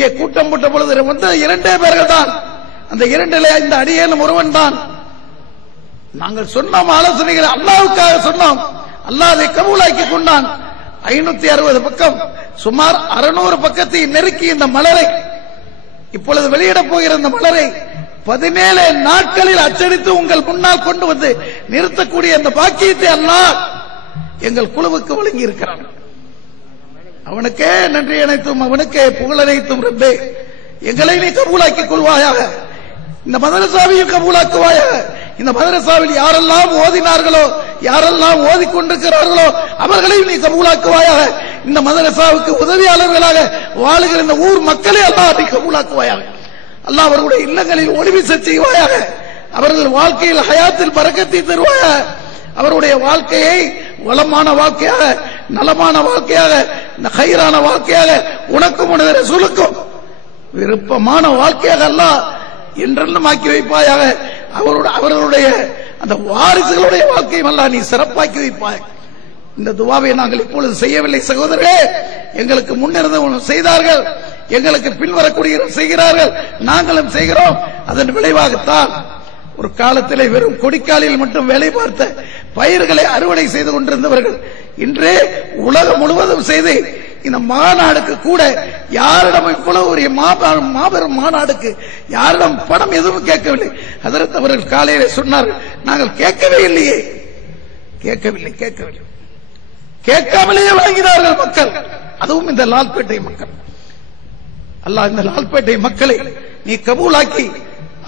இங்கே கூட்டம் போட்ட பொழுது வந்து 2 பேர்கள் தான். அந்த 2 இந்த அடியேனும் ஒருவன் தான். நாங்கள் சொன்னோம் ஆலோசனைகளை அல்லாஹ்வுக்காக சொன்னோம். அல்லாஹ் அதை கபூலாக்கி கொண்டான். 560 பக்கம் சுமார் 600 பக்கத்தை நெருக்கி இந்த மலரை இப்பொழுது வெளியிடப் போகிற இந்த மலரை 17 நாட்களில் அச்சடித்து உங்கள் முன்னால் கொண்டு வந்து நிறுத்தக்கூடிய அந்த பாக்கியத்தை அல்லாஹ் எங்கள் குழுவுக்கு வழங்கி இருக்கிறான். அவனுக்கே நன்றி அனைத்தும், அவனுக்கே புகழ் அனைத்தும். ரப்பே, எங்களை நீ கபூலாக்கிக் கொள்வாயாக, இந்த மதரசாவையும் கபூலாக்குவாயாக. இந்த மதரசாவில் யாரெல்லாம் ஓதினார்களோ, யாரெல்லாம் ஓதிக்கொண்டிருக்கிறார்களோ அவர்களையும் நீ கபூலாக்குவாயாக. இந்த மதரசாவுக்கு உதவியாளர்களாக வாழுகிற இந்த ஊர் மக்களை அல்லாஹ் நீ கபூலாக்குவாயாக. அல்லாஹ் அவர்களுடைய இல்லங்களில் ஒளிவீச செய்வாயாக. அவர்கள் வாழ்க்கையில் ஹயாத்தில் பரக்கத்தை தருவாயாக. அவருடைய வாழ்க்கையை வளமான வாழ்க்கையாக, நலமான வாழ்க்கையாக, ஹைரான வாழ்க்கையாக, உனக்கும் உனது ரசூலுக்கும் விருப்பமான வாழ்க்கையாக அல்லாஹ் என்றென்றும் ஆக்கி வைப்பாயாக. அவர்களுடைய அந்த வாரிசுகளுடைய வாழ்க்கையை அல்லாஹ் நீ சிறப்பாக்கி வைப்பாய். இந்த துவாவை நாங்கள் இப்பொழுது செய்யவில்லை சகோதரர்களே. எங்களுக்கு முன்னிருந்து செய்தார்கள், எங்களுக்கு பின்வரக்கூடிய செய்கிறார்கள், நாங்களும் செய்கிறோம். அதன் விளைவாகத்தான் ஒரு காலத்திலே வெறும் கொடிக்காலில் மட்டும் வேலை பார்த்த பயிர்களை அறுவடை செய்து கொண்டிருந்தவர்கள் இன்றே உலகம் முழுவதும் செய்து இந்த மாநாடுக்கு கூட யாரிடம் இவ்வளவு ஒரு மாபெரும் மாநாடுக்கு யாரிடம் பணம் எதுவும் கேட்கவில்லை. ஹதரத் அவர்கள் காலையிலே சொன்னார்கள், நாங்கள் கேட்கவே இல்லையே, கேட்காமலேயே வழங்கினார்கள் மக்கள். அதுவும் இந்த லால்பேட்டை மக்கள். அல்லாஹ் இந்த லால்பேட்டை மக்களை நீ கபூலாக்கி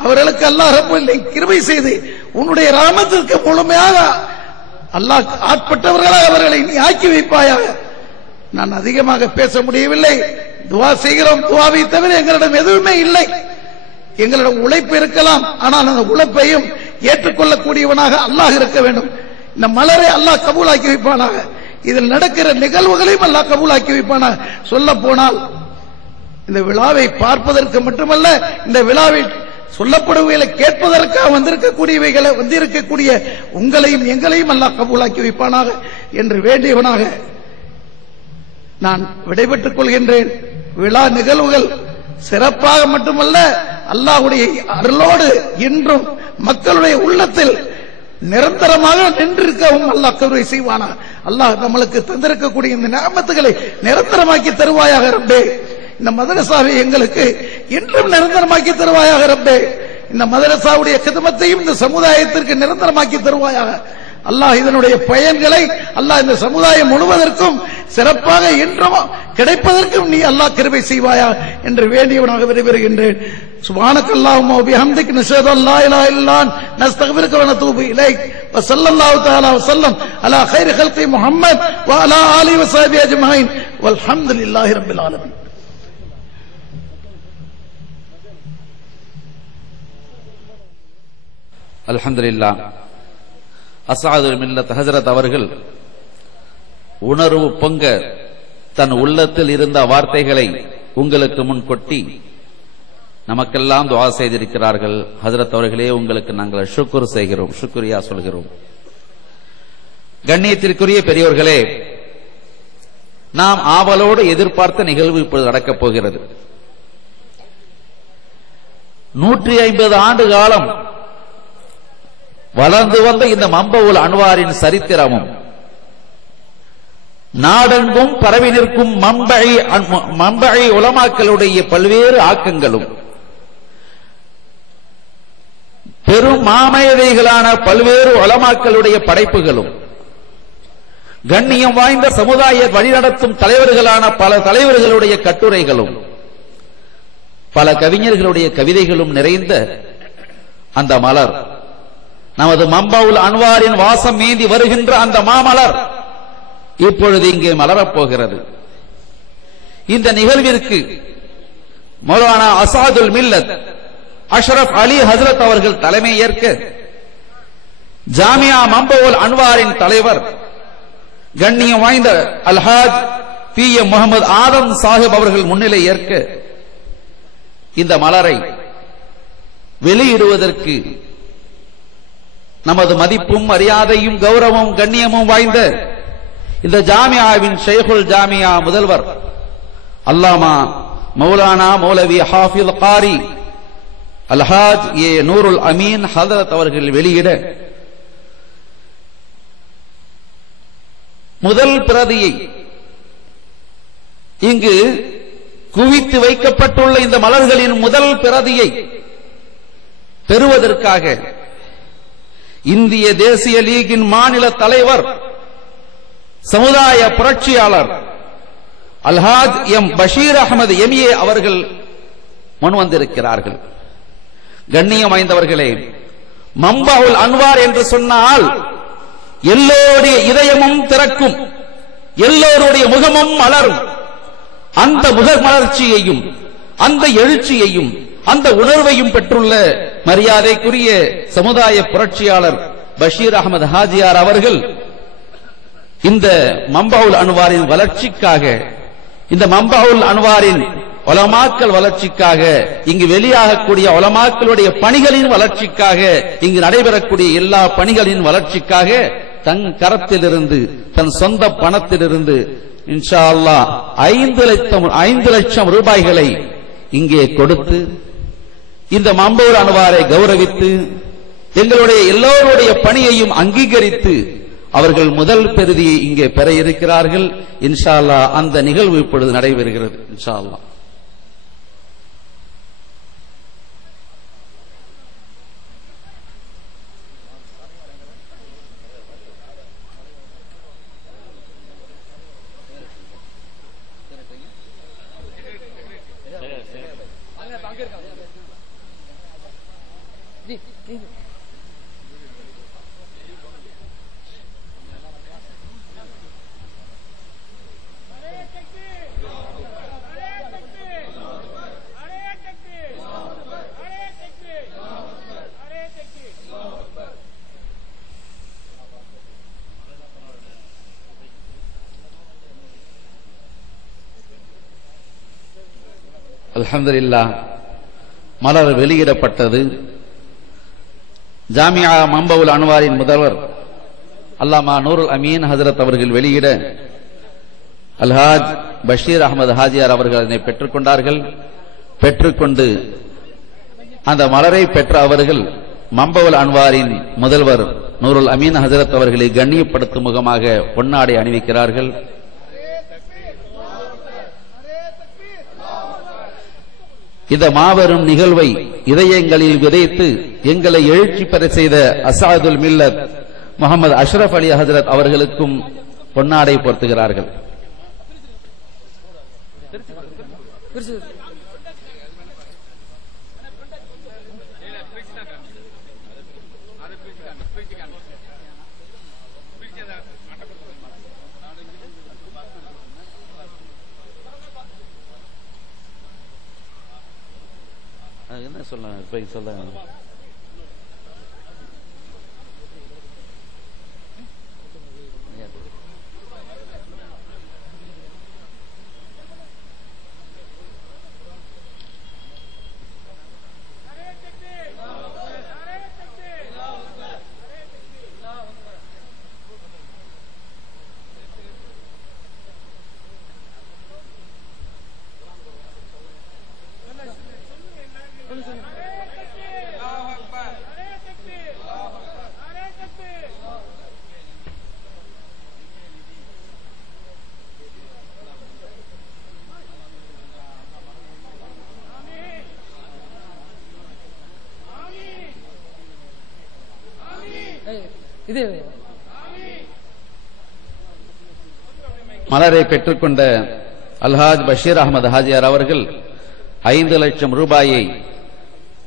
அவர்களுக்கு அல்லாஹ் ரப்பல் கிருபை செய்து உன்னுடைய ராமத்திற்கு முழுமையாக அல்லாஹ் ஆட்பட்டவர்களாக அவர்களை நீ ஆக்கி வைப்பாயாக. நான் அதிகமாக பேச முடியவில்லை. துவா செய்கிறோம். துவாவை தவிர எங்களிடம் எதுவுமே இல்லை. எங்களிடம் உழைப்பு இருக்கலாம், ஆனால் அந்த உழைப்பையும் ஏற்றுக்கொள்ளக்கூடியவனாக அல்லாஹ் இருக்க வேண்டும். இந்த மலரை அல்லாஹ் கபூலாக்கி வைப்பானாக. இதில் நடக்கிற நிகழ்வுகளையும் அல்லாஹ் கபூலாக்கி வைப்பானாக. சொல்ல போனால் இந்த விழாவை பார்ப்பதற்கு மட்டுமல்ல, இந்த விழாவில் சொல்லப்படுவதை கேட்பதற்காக வந்திருக்கக்கூடிய உங்களையும் எங்களையும் அல்லாஹ் கபூலாக்கி வைப்பானாக என்று வேண்டியவனாக நான் விடைபெற்றுக் கொள்கின்றேன். விழா நிகழ்வுகள் சிறப்பாக மட்டுமல்ல, அல்லாஹ்வுடைய அருளோடு இன்றும் மக்களுடைய உள்ளத்தில் நிரந்தரமாக நின்றிருக்கவும் அல்லாஹ் கருணை செய்வானா. அல்லாஹ் நம்மளுக்கு தந்திருக்கக்கூடிய இந்த நியமத்துகளை நிரந்தரமாக்கி தருவாயாக ரப்பே. இந்த மதரசாவை எங்களுக்கு இன்றும் நிரந்தரமாக்கி தருவாயாக ரப்பே. இந்த மதரசாவுடைய கிதமத்தையும் இந்த சமுதாயத்திற்கு நிரந்தரமாக்கி தருவாயாக. அல்லாஹ் இதனுடைய பயன்களை அல்லாஹ் இந்த சமுதாயம் முழுவதற்கும் சிறப்பாக இன்றும் கிடைப்பதற்கும் நீ அல்லாஹ் கிருபை செய்வாயா என்று வேண்டியவனாக விடைபெறுகின்றேன். சுப்ஹானக்கல்லாஹும்ம வ பிஹம்திக நஷ்ஹது அன் லா இலாஹா இல்லா அன்த நஸ்தக்ஃபிருக வ நதூபு இலைக் வ ஸல்லல்லாஹு தஆலா வ ஸல்லம் அலா கைரி ஹல்கி முஹம்மத் வ அலா ஆலிஹி வ ஸஹ்பிஹி அஜ்மஈன் வல்ஹம்துலில்லாஹி ரப்பில் ஆலமீன். அல்ஹம்துலில்லாஹ். அஸ்ஸாதுல் மில்லத் ஹஜ்ரத் அவர்கள் உணர்வு பொங்க தன் உள்ளத்தில் இருந்த வார்த்தைகளை உங்களுக்கு முன் கொட்டி நமக்கெல்லாம் துஆ செய்திருக்கிறார்கள். ஹஜ்ரத் அவர்களே, உங்களுக்கு நாங்கள் ஷுக்ர் செய்கிறோம், ஷுக்ரியா சொல்கிறோம். கண்ணியத்திற்குரிய பெரியோர்களே, நாம் ஆவலோடு எதிர்பார்த்த நிகழ்வு இப்பொழுது நடக்கப் போகிறது. 150 ஆண்டு காலம் வளர்ந்து வந்த இந்த மம்பவுல் அன்வாரின் சரித்திரமும் நாடெங்கும் பரவி நிற்கும் மம்பை உலமாக்களுடைய பல்வேறு ஆக்கங்களும் பெரும் மாமேதைகளான பல்வேறு உலமாக்களுடைய படைப்புகளும் கண்ணியம் வாய்ந்த சமுதாய வழிநடத்தும் தலைவர்களான பல தலைவர்களுடைய கட்டுரைகளும் பல கவிஞர்களுடைய கவிதைகளும் நிறைந்த அந்த மலர், நமது மம்பவுல் அன்வாரின் வாசம் மீந்தி வருகின்ற அந்த மாமலர் இப்பொழுது இங்கே மலரப்போகிறது. இந்த நிகழ்விற்கு மௌலானா அசாதுல் மில்லத் அஷ்ரப் அலி ஹஜ்ரத் அவர்கள் தலைமை ஏற்க ஜாமியா மம்பவுல் அன்வாரின் தலைவர் கண்ணியம் வாய்ந்த அல்ஹாஜ் PM முகமது ஆதம் சாஹிப் அவர்கள் முன்னிலை ஏற்க இந்த மலரை வெளியிடுவதற்கு நமது மதிப்பும் மரியாதையும் கௌரவமும் கண்ணியமும் வாய்ந்த இந்த ஜாமியாவின் ஷேகுல் ஜாமியா முதல்வர் அல்லாமா மௌலானா மௌலவி ஹாஃபில் காரி அல்ஹாஜ் ஏ நூருல் அமீன் ஹதரத் அவர்கள் வெளியிட முதல் பிரதியை இங்கு குவித்து வைக்கப்பட்டுள்ள இந்த மலர்களின் முதல் பிரதியை பெறுவதற்காக இந்திய தேசிய லீகின் மாநில தலைவர் சமுதாய புரட்சியாளர் அல்ஹாஜ் எம் பஷீர் அகமது எம்ஏ அவர்கள் முன்வந்திருக்கிறார்கள். கண்ணியம் வாய்ந்தவர்களே, மம்பாவுல் அன்வார் என்று சொன்னால் எல்லோருடைய இதயமும் திறக்கும், எல்லோருடைய முகமும் மலரும். அந்த முக மலர்ச்சியையும் அந்த எழுச்சியையும் அந்த உணர்வையும் பெற்றுள்ள மரியாதைக்குரிய சமுதாய புரட்சியாளர் பஷீர் அகமது ஹாஜியார் அவர்கள் இந்த மம்பாவுல் அன்வாரின் வளர்ச்சிக்காக, இந்த மம்பாவுல் அன்வாரின் உலமாக்கள் வளர்ச்சிக்காக, இங்கு வெளியாகக்கூடிய உலமாக்களுடைய பணிகளின் வளர்ச்சிக்காக, இங்கு நடைபெறக்கூடிய எல்லா பணிகளின் வளர்ச்சிக்காக தன் கரத்திலிருந்து தன் சொந்த பணத்திலிருந்து இன்ஷா அல்லாஹ் 5 லட்சம் ரூபாய்களை இங்கே கொடுத்து இந்த மம்பாவுல் அன்வாரை கௌரவித்து எங்களுடைய எல்லோருடைய பணியையும் அங்கீகரித்து அவர்கள் முதல் பெறுதியை இங்கே பெற இருக்கிறார்கள். இன்ஷா அல்லாஹ் அந்த நிகழ்வு இப்பொழுது நடைபெறுகிறது. இன்ஷா அல்லாஹ் அல்ஹம்துலில்லாஹ் மலர் வெளியிடப்பட்டது. ஜாமியா மம்பாவுல் அன்வாரின் முதல்வர் அல்லாமா நூருல் அமீன் ஹஜரத் அவர்கள் வெளியிட அல்ஹாஜ் பஷீர் அகமது ஹாஜியார் அவர்கள் அதனை பெற்றுக்கொண்டார்கள். பெற்றுக்கொண்டு அந்த மலரை பெற்ற அவர்கள் மம்பாவுல் அன்வாரின் முதல்வர் நூருல் அமீன் ஹஜரத் அவர்களை கண்ணியப்படுத்தும் முகமாக பொன்னாடை அணிவிக்கிறார்கள். இந்த மாபெரும் நிகழ்வை இதயங்களில் விதைத்து எங்களை எழுச்சி பெற செய்த அசாதுல் மில்லத் முகமது அஷ்ரப் அலி ஹஜரத் அவர்களுக்கும் பொன்னாடை போர்த்துகிறார்கள். என்ன சொல்ல சொல்ல மலரை பெற்றுக்கொண்ட அல்ஹாஜ் பஷீர் அகமது ஹாஜியார் அவர்கள் 5 லட்சம் ரூபாயை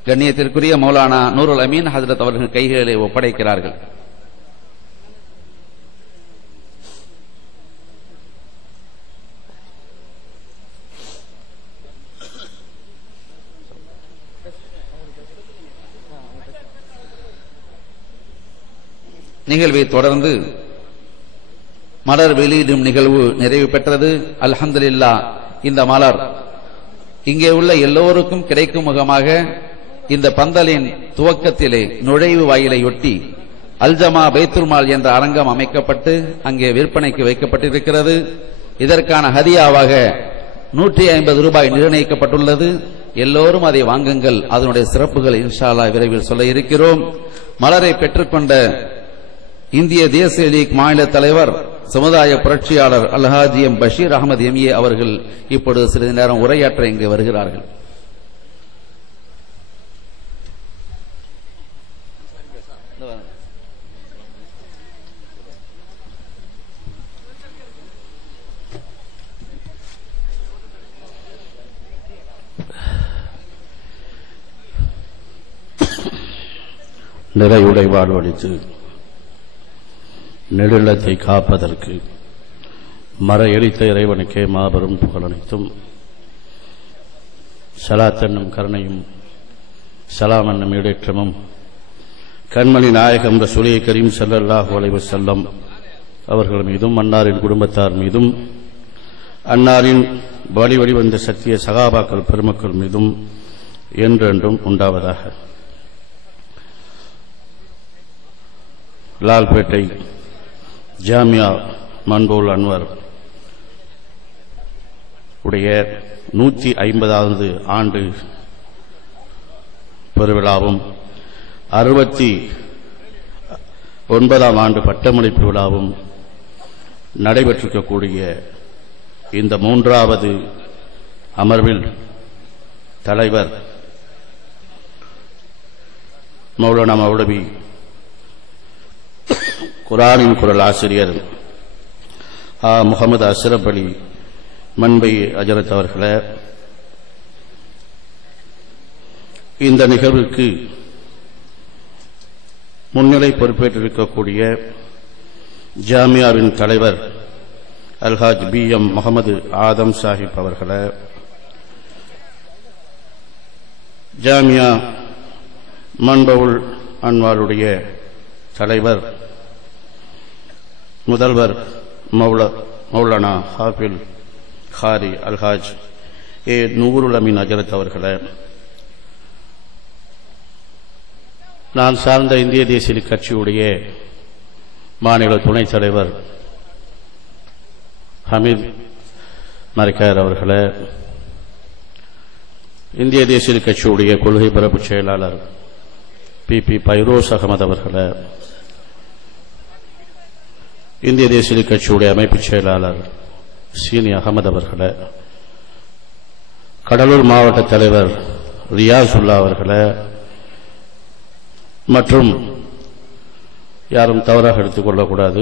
கண்ணியத்திற்குரிய மௌலானா நூருல் அமீன் ஹஜரத் அவர்கள் கைகளிலே ஒப்படைக்கிறார்கள். நிகழ்வை தொடர்ந்து மலர் வெளியிடும் நிகழ்வு நிறைவு பெற்றது. அல்ஹம்துலில்லாஹ் இந்த மலர் இங்கே உள்ள எல்லோருக்கும் கிடைக்கும் முகமாக இந்த பந்தலின் துவக்கத்திலே நுழைவு வாயிலையொட்டி அல்ஜமா பைத்துல் என்ற அரங்கம் அமைக்கப்பட்டு அங்கே விற்பனைக்கு வைக்கப்பட்டிருக்கிறது. இதற்கான ஹதியாவாக 150 ரூபாய் நிர்ணயிக்கப்பட்டுள்ளது. எல்லோரும் அதை வாங்குங்கள். அதனுடைய சிறப்புகள் இன்ஷா அல்லாஹ் விரைவில் சொல்ல இருக்கிறோம். மலரை பெற்றுக்கொண்ட இந்திய தேசிய லீக் மாநில தலைவர் சமுதாய புரட்சியாளர் அல்ஹாஜி எம் பஷீர் அகமது எம்ஏ அவர்கள் இப்பொழுது சிறிது நேரம் உரையாற்ற இங்கு வருகிறார்கள். நிறைவுடை வாழ்வழித்து நெடுநிலத்தை காப்பதற்கு மர எரித்த இறைவனுக்கே மாபெரும் புகழனைத்தும் சலாத் என்னும் கருணையும் சலாம் என்னும் ஈடேற்றமும் கண்மணி நாயகம் ரசூலே கரீம் ஸல்லல்லாஹு அலைஹி வஸல்லம் அவர்கள் மீதும் அன்னாரின் குடும்பத்தார் மீதும் அன்னாரின் வழி வந்த சத்திய சகாபாக்கள் பெருமக்கள் மீதும் என்றென்றும் உண்டாவதாக. லால்பேட்டை ஜாமியா மன்பவுல் அன்வர் உடைய 150வது ஆண்டு பெருவிழாவும் 69ஆம் ஆண்டு பட்டமளிப்பு விழாவும் நடைபெற்றிருக்கக்கூடிய இந்த 3வது அமர்வில் தலைவர் மௌலானா மௌலவி குர்ஆனின் குரல் ஆசிரியர் முகமது அஷ்ரப் அலி மன்பை ஹஜரத் அவர்களே, இந்த நிகழ்வுக்கு முன்னிலை பொறுப்பேற்றிருக்கக்கூடிய ஜாமியாவின் தலைவர் அல்ஹாஜ் BM முகமது ஆதம் சாஹிப் அவர்களே, ஜாமியா மன்பவுல் அன்வாருடைய தலைவர் முதல்வர் மௌலானா ஹாஃபில் காரி அல்ஹாஜ் நூருல் அமீன் ஹஜரத் அவர்களே, நான் சார்ந்த இந்திய தேசிய கட்சியுடைய மாநில துணைத் தலைவர் ஹமீத் மரிக்கார் அவர்களே, இந்திய தேசிய கட்சியுடைய கொள்கை பரப்பு செயலாளர் PP பைரோஸ் அகமது அவர்களே, இந்திய தேசிய கட்சியுடைய அமைப்பு செயலாளர் சீனி அகமது அவர்களே, கடலூர் மாவட்ட தலைவர் ரியாசுல்லா அவர்களே, மற்றும் யாரும் தவறாக எடுத்துக் கொள்ளக்கூடாது,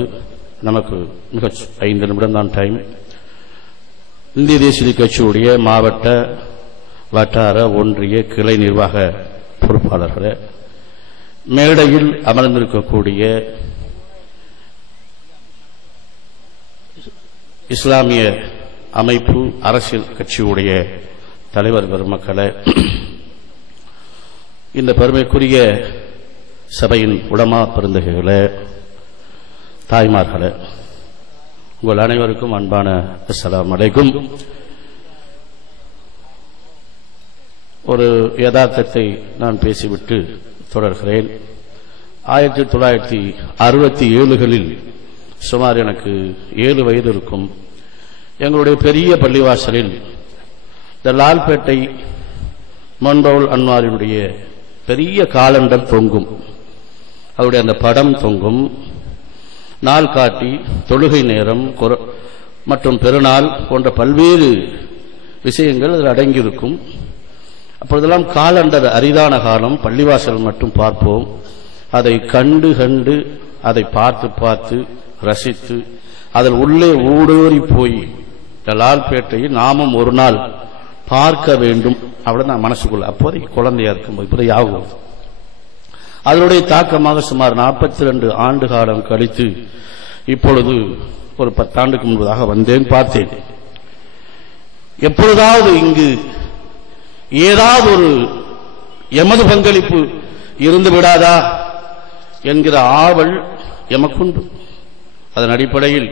நமக்கு மிக 5 நிமிடம் தான் டைம். இந்திய தேசிய கட்சியுடைய மாவட்ட வட்டார ஒன்றிய கிளை நிர்வாக பொறுப்பாளர்களே, மேடையில் அமர்ந்திருக்கக்கூடிய இஸ்லாமிய அமைப்பு அரசியல் கட்சியுடைய தலைவர் பெருமக்களே, இந்த பெருமைக்குரிய சபையின் உலமா பெருந்தகைகளே, தாய்மார்களே, உங்கள் அனைவருக்கும் அன்பான அஸ்ஸலாமு அலைக்கும். ஒரு யதார்த்தத்தை நான் பேசிவிட்டு தொடர்கிறேன். 1967களில் சுமார் எனக்கு 7 வயது இருக்கும். எங்களுடைய பெரிய பள்ளிவாசலில் இந்த லால்பேட்டை மன்பவுல் அன்வாரினுடைய பெரிய காலண்டர் தொங்கும். அவருடைய அந்த படம் தொங்கும். நாள் காட்டி, தொழுகை நேரம் மற்றும் பெருநாள் போன்ற பல்வேறு விஷயங்கள் அதில் அடங்கியிருக்கும். அப்பொழுதெல்லாம் காலண்டர் அரிதான காலம், பள்ளிவாசல் மட்டும் பார்ப்போம். அதை கண்டு அதை பார்த்து ரசித்து அதில் உள்ளே ஊடோறி போய் லால்பேட்டையில் நாமும் ஒரு நாள் பார்க்க வேண்டும் அவ்வளவுதான் மனசுக்குள்ள. அப்போதைக்கு குழந்தையா இருக்கும்போது இப்போதை ஆகும். அதனுடைய தாக்கமாக சுமார் 42 ஆண்டு காலம் கழித்து இப்பொழுது ஒரு 10 ஆண்டுக்கு முன்பதாக வந்தேன், பார்த்தேன். எப்பொழுதாவது இங்கு ஏதாவது ஒரு எமது பங்களிப்பு இருந்து விடாதா என்கிற ஆவல் எமக்குண்டு. அதன் அடிப்படையில்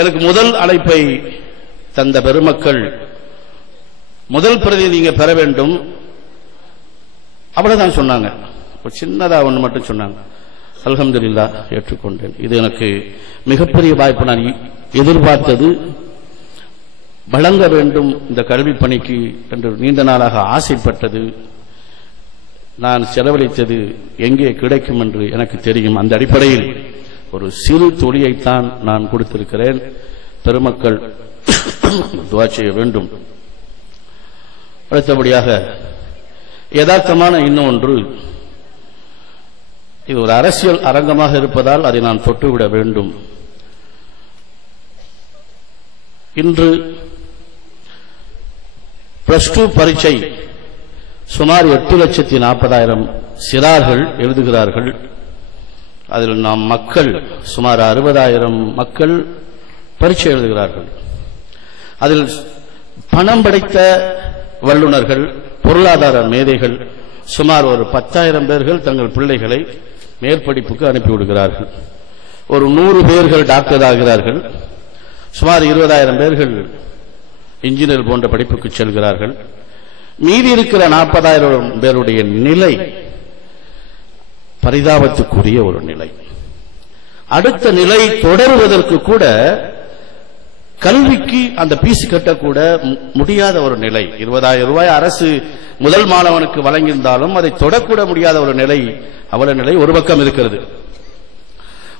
எனக்கு முதல் அழைப்பை தந்த பெருமக்கள், முதல் பிரதி நீங்க பெற வேண்டும் அவ்வளவுதான் சொன்னாங்க. ஒரு சின்னதா ஒன்று மட்டும் சொன்னாங்க. அல்ஹம்துலில்லாஹ், ஏற்றுக்கொண்டேன். இது எனக்கு மிகப்பெரிய வாய்ப்பு. நான் எதிர்பார்த்தது வழங்க வேண்டும் இந்த கல்வி பணிக்கு என்று நீண்ட நாளாக ஆசைப்பட்டது. நான் செலவழித்தது எங்கே கிடைக்கும் என்று எனக்கு தெரியும். அந்த அடிப்படையில் ஒரு சிறு தொழிலைத்தான் நான் கொடுத்திருக்கிறேன். பெருமக்கள் துஆ செய்ய வேண்டும். அடுத்தபடியாக யதார்த்தமான இன்னொன்று, இது ஒரு அரசியல் அரங்கமாக இருப்பதால் அதை நான் தொட்டுவிட வேண்டும். இன்று +2 பரீட்சை சுமார் 8,40,000 சிறார்கள் எழுதுகிறார்கள். அதில் நாம் மக்கள் சுமார் 60,000 மக்கள் பரீட்சை எழுதுகிறார்கள். அதில் பணம் படைத்த வல்லுநர்கள், பொருளாதார மேதைகள் சுமார் ஒரு 10,000 பேர்கள் தங்கள் பிள்ளைகளை மேற்படிப்புக்கு அனுப்பிவிடுகிறார்கள். ஒரு 100 பேர்கள் டாக்டர் ஆகிறார்கள். சுமார் 20,000 பேர்கள் இன்ஜினியர் போன்ற படிப்புக்கு செல்கிறார்கள். மீதி இருக்கிற 40,000 பேருடைய நிலை பரிதாபத்துக்குரிய ஒரு நிலை. அடுத்த நிலை தொடருவதற்கு கூட கல்விக்கு அந்த பீஸ் கட்டக்கூட முடியாத ஒரு நிலை. 20,000 ரூபாய் அரசு முதல் மாணவனுக்கு வழங்கியிருந்தாலும் அதை தொடக்கூட முடியாத ஒரு நிலை, அவல நிலை ஒரு பக்கம் இருக்கிறது.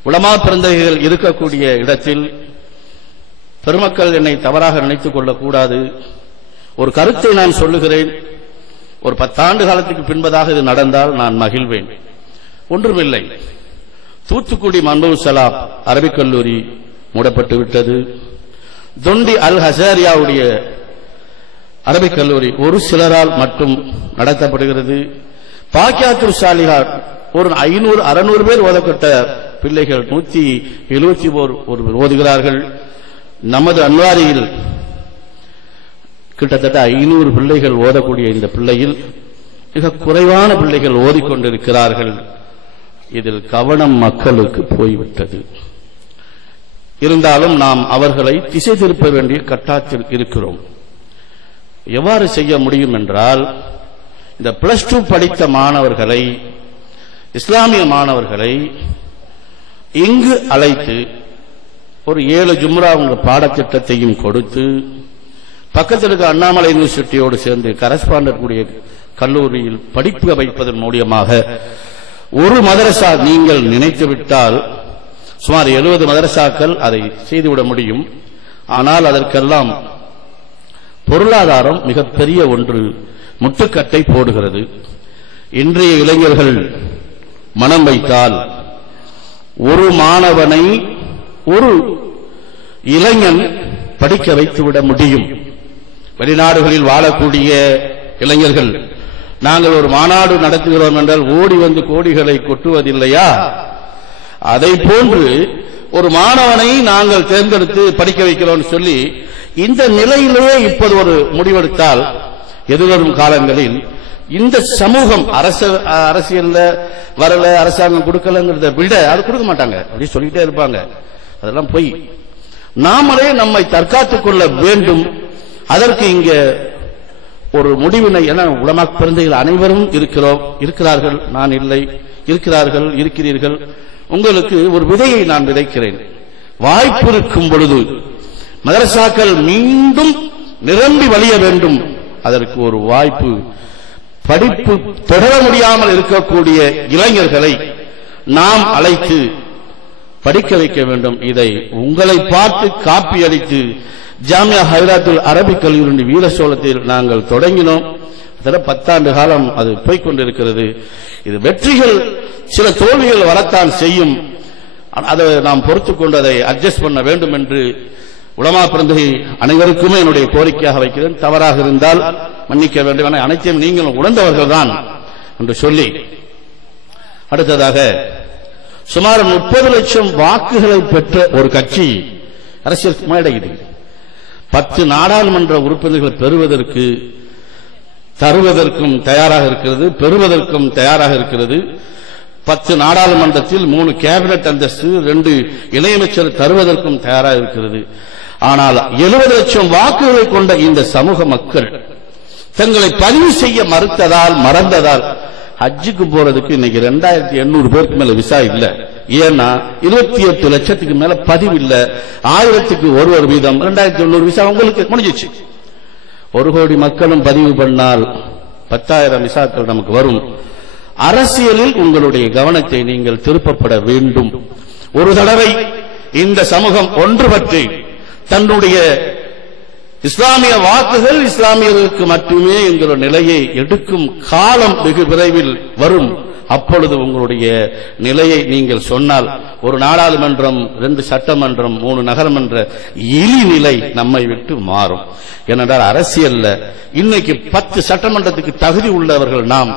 உலமா பெருந்தகைகள் இருக்கக்கூடிய இடத்தில் பெருமக்கள் என்னை தவறாக நினைத்துக் கொள்ளக்கூடாது. ஒரு கருத்தை நான் சொல்லுகிறேன். ஒரு 10 ஆண்டு காலத்துக்கு பின்பதாக இது நடந்தால் நான் மகிழ்வேன். ஒன்றுமில்லை, தூத்துக்குடி மன்சூர் சலாப் அரபிக் கல்லூரி மூடப்பட்டு விட்டது. தொண்டி அல் ஹசாரியாவுடைய அரபிக் கல்லூரி ஒரு சிலரால் மட்டும் நடத்தப்படுகிறது. பாக்கியாத்துர் சாலிஹார் ஒரு 500-600 பேர் ஓதப்பட்ட பிள்ளைகள் 171 ஓதுகிறார்கள். நமது அன்வாரியில் கிட்டத்தட்ட 500 பிள்ளைகள் ஓதக்கூடிய இந்த பிள்ளையில் மிக குறைவான பிள்ளைகள் ஓதிக்கொண்டிருக்கிறார்கள். இதில் கவனம் மக்களுக்கு போய்விட்டது. இருந்தாலும் நாம் அவர்களை திசை திருப்ப வேண்டிய கட்டாயத்தில் இருக்கிறோம். எவ்வாறு செய்ய முடியும் என்றால், இந்த +2 படித்த மாணவர்களை, இஸ்லாமிய மாணவர்களை இங்கு அழைத்து ஒரு 7 ஜும்ரா பாடத்திட்டத்தையும் கொடுத்து, பக்கத்தில் இருக்க அண்ணாமலை யூனிவர்சிட்டியோடு சேர்ந்து கரஸ்பாண்டன்ட் கூடிய கல்லூரியில் படிப்பு வைப்பதன் மூலமாக ஒரு மதரசா நீங்கள் நினைத்துவிட்டால் சுமார் 70 மதரசாக்கள் அதை செய்துவிட முடியும். ஆனால் அதற்கெல்லாம் பொருளாதாரம் மிகப்பெரிய ஒன்று முட்டுக்கட்டை போடுகிறது. இன்றைய இளைஞர்கள் மனம் வைத்தால் ஒரு மாணவனை ஒரு இளைஞன் படிக்க வைத்துவிட முடியும். வெளிநாடுகளில் வாழக்கூடிய இளைஞர்கள், நாங்கள் ஒரு மாநாடு நடத்துகிறோம் என்றால் ஓடி வந்து கோடிகளை கொட்டுவதில்லையா? அதை போன்று ஒரு மாணவனை நாங்கள் தேர்ந்தெடுத்து படிக்க வைக்கிறோம் சொல்லி இந்த நிலையிலேயே இப்போது ஒரு முடிவெடுத்தால் எதிர்வரும் காலங்களில் இந்த சமூகம் அரசியல்ல வரல, அரசாங்கம் கொடுக்கலங்கிறத விட அது கொடுக்க மாட்டாங்க, அப்படி சொல்லிட்டே இருப்பாங்க. அதெல்லாம் போய் நாமளே நம்மை தற்காத்துக் கொள்ள வேண்டும். அதற்கு இங்க ஒரு முடிவினை, என உலமா பெருந்தைகள் அனைவரும் இருக்கிறார்கள், நான் இல்லை, இருக்கிறார்கள், இருக்கிறீர்கள். உங்களுக்கு ஒரு விதையை நான் விதைக்கிறேன். வாய்ப்பு இருக்கும் பொழுது மதரசாக்கள் மீண்டும் நிரம்பி வழிய வேண்டும். அதற்கு ஒரு வாய்ப்பு. படிப்பு தொடர முடியாமல் இருக்கக்கூடிய இளைஞர்களை நாம் அழைத்து படிக்க வைக்க வேண்டும். இதை உங்களை பார்த்து காப்பி அடித்து ஜாமியா ஹைராத்துல் அரபிக் கல்லூரி வீரசோளத்தில் நாங்கள் தொடங்கினோம். 10 ஆண்டு காலம் அது போய்கொண்டிருக்கிறது. இது வெற்றிகள், சில தோல்விகள் வரத்தான் செய்யும். அதை நாம் பொறுத்துக் கொண்டு அதை அட்ஜஸ்ட் பண்ண வேண்டும் என்று உலமா பெருந்தகை அனைவருக்குமே என்னுடைய கோரிக்கையாக வைக்கிறேன். தவறாக இருந்தால் மன்னிக்க வேண்டும். என அனைத்தையும் நீங்கள் உணர்ந்தவர்கள் தான் என்று சொல்லி, அடுத்ததாக சுமார் 30 லட்சம் வாக்குகளை பெற்ற ஒரு கட்சி அரசியல் மேடையில் 10 நாடாளுமன்ற உறுப்பினர்கள் பெறுவதற்கு தருவதற்கும் தயாராக இருக்கிறது, பெறுவதற்கும் தயாராக இருக்கிறது. 10 நாடாளுமன்றத்தில் 3 கேபினட் அந்தஸ்து, 2 இணையமைச்சர் தருவதற்கும் தயாராக இருக்கிறது. ஆனால் 70 லட்சம் வாக்குகளை கொண்ட இந்த சமூக மக்கள் தங்களை பதிவு செய்ய மறுத்ததால், மறந்ததால் ஹஜ்ஜுக்கு போறதுக்கு இன்னைக்கு 2800 பேருக்கு மேல விசா இல்ல. ஏன்னா 28 லட்சத்துக்கு மேல பதிவு இல்ல. 1000க்கு ஒருவர் வீதம் 2800 விசா உங்களுக்கு முடிஞ்சிச்சு. 1 கோடி மக்களும் பதிவு பண்ணால் 10,000 விசாக்கள் நமக்கு வரும். அரசியலில் உங்களுடைய கவனத்தை நீங்கள் திருப்பப்பட வேண்டும். ஒரு தடவை இந்த சமூகம் ஒன்றுபட்டு தன்னுடைய இஸ்லாமிய வாக்குகள் இஸ்லாமியர்களுக்கு மட்டுமே என்கிற நிலையை எடுக்கும் காலம் வெகு விரைவில் வரும். அப்பொழுது உங்களுடைய நிலையை நீங்கள் சொன்னால் ஒரு நாடாளுமன்றம், 2 சட்டமன்றம், 3 நகரமன்ற இழி நிலை நம்மை விட்டு மாறும். ஏனென்றால் அரசியல்ல இன்னைக்கு 10 சட்டமன்றத்துக்கு தகுதி உள்ளவர்கள் நாம்.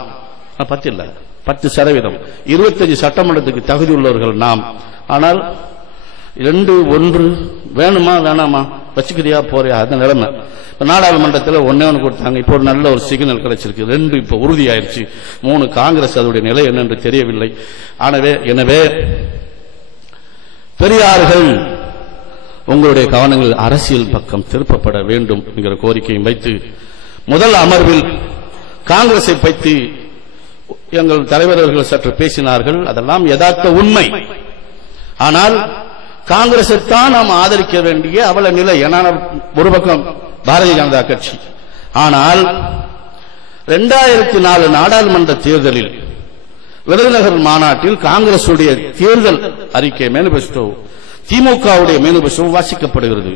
10 இல்ல, 10%. 25 சட்டமன்றத்துக்கு தகுதி உள்ளவர்கள் நாம். ஆனால் 2-1 வேணுமா வேணாமா வச்சுக்கிறியா போறியா அந்த நிலைமை. நாடாளுமன்றத்தில் 1 கொடுத்தாங்க. இப்போ ஒரு நல்ல ஒரு சிக்னல் கிடைச்சிருக்கு. 2 இப்போ உறுதியாயிருச்சு. 3 காங்கிரஸ். அதோடைய நிலை என்னென்று தெரியவில்லை. எனவே பெரியார்கள் உங்களுடைய கவனங்கள் அரசியல் பக்கம் திருப்பப்பட வேண்டும் என்கிற கோரிக்கையும் வைத்து முதல் அமர்வில் காங்கிரஸை பற்றி எங்கள் தலைவர்கள் சற்று பேசினார்கள். அதெல்லாம் யதார்த்த உண்மை. ஆனால் காங்கிரஸைத்தான் நாம் ஆதரிக்க வேண்டிய அவல நிலை. ஏன்னா ஒரு பக்கம் பாரதிய ஜனதா கட்சி. ஆனால் 2004 நாடாளுமன்ற தேர்தலில் விருதுநகர் மாநாட்டில் காங்கிரசுடைய தேர்தல் அறிக்கை மேனிபெஸ்டோ, திமுகவுடைய மேனிபெஸ்டோ வாசிக்கப்படுகிறது.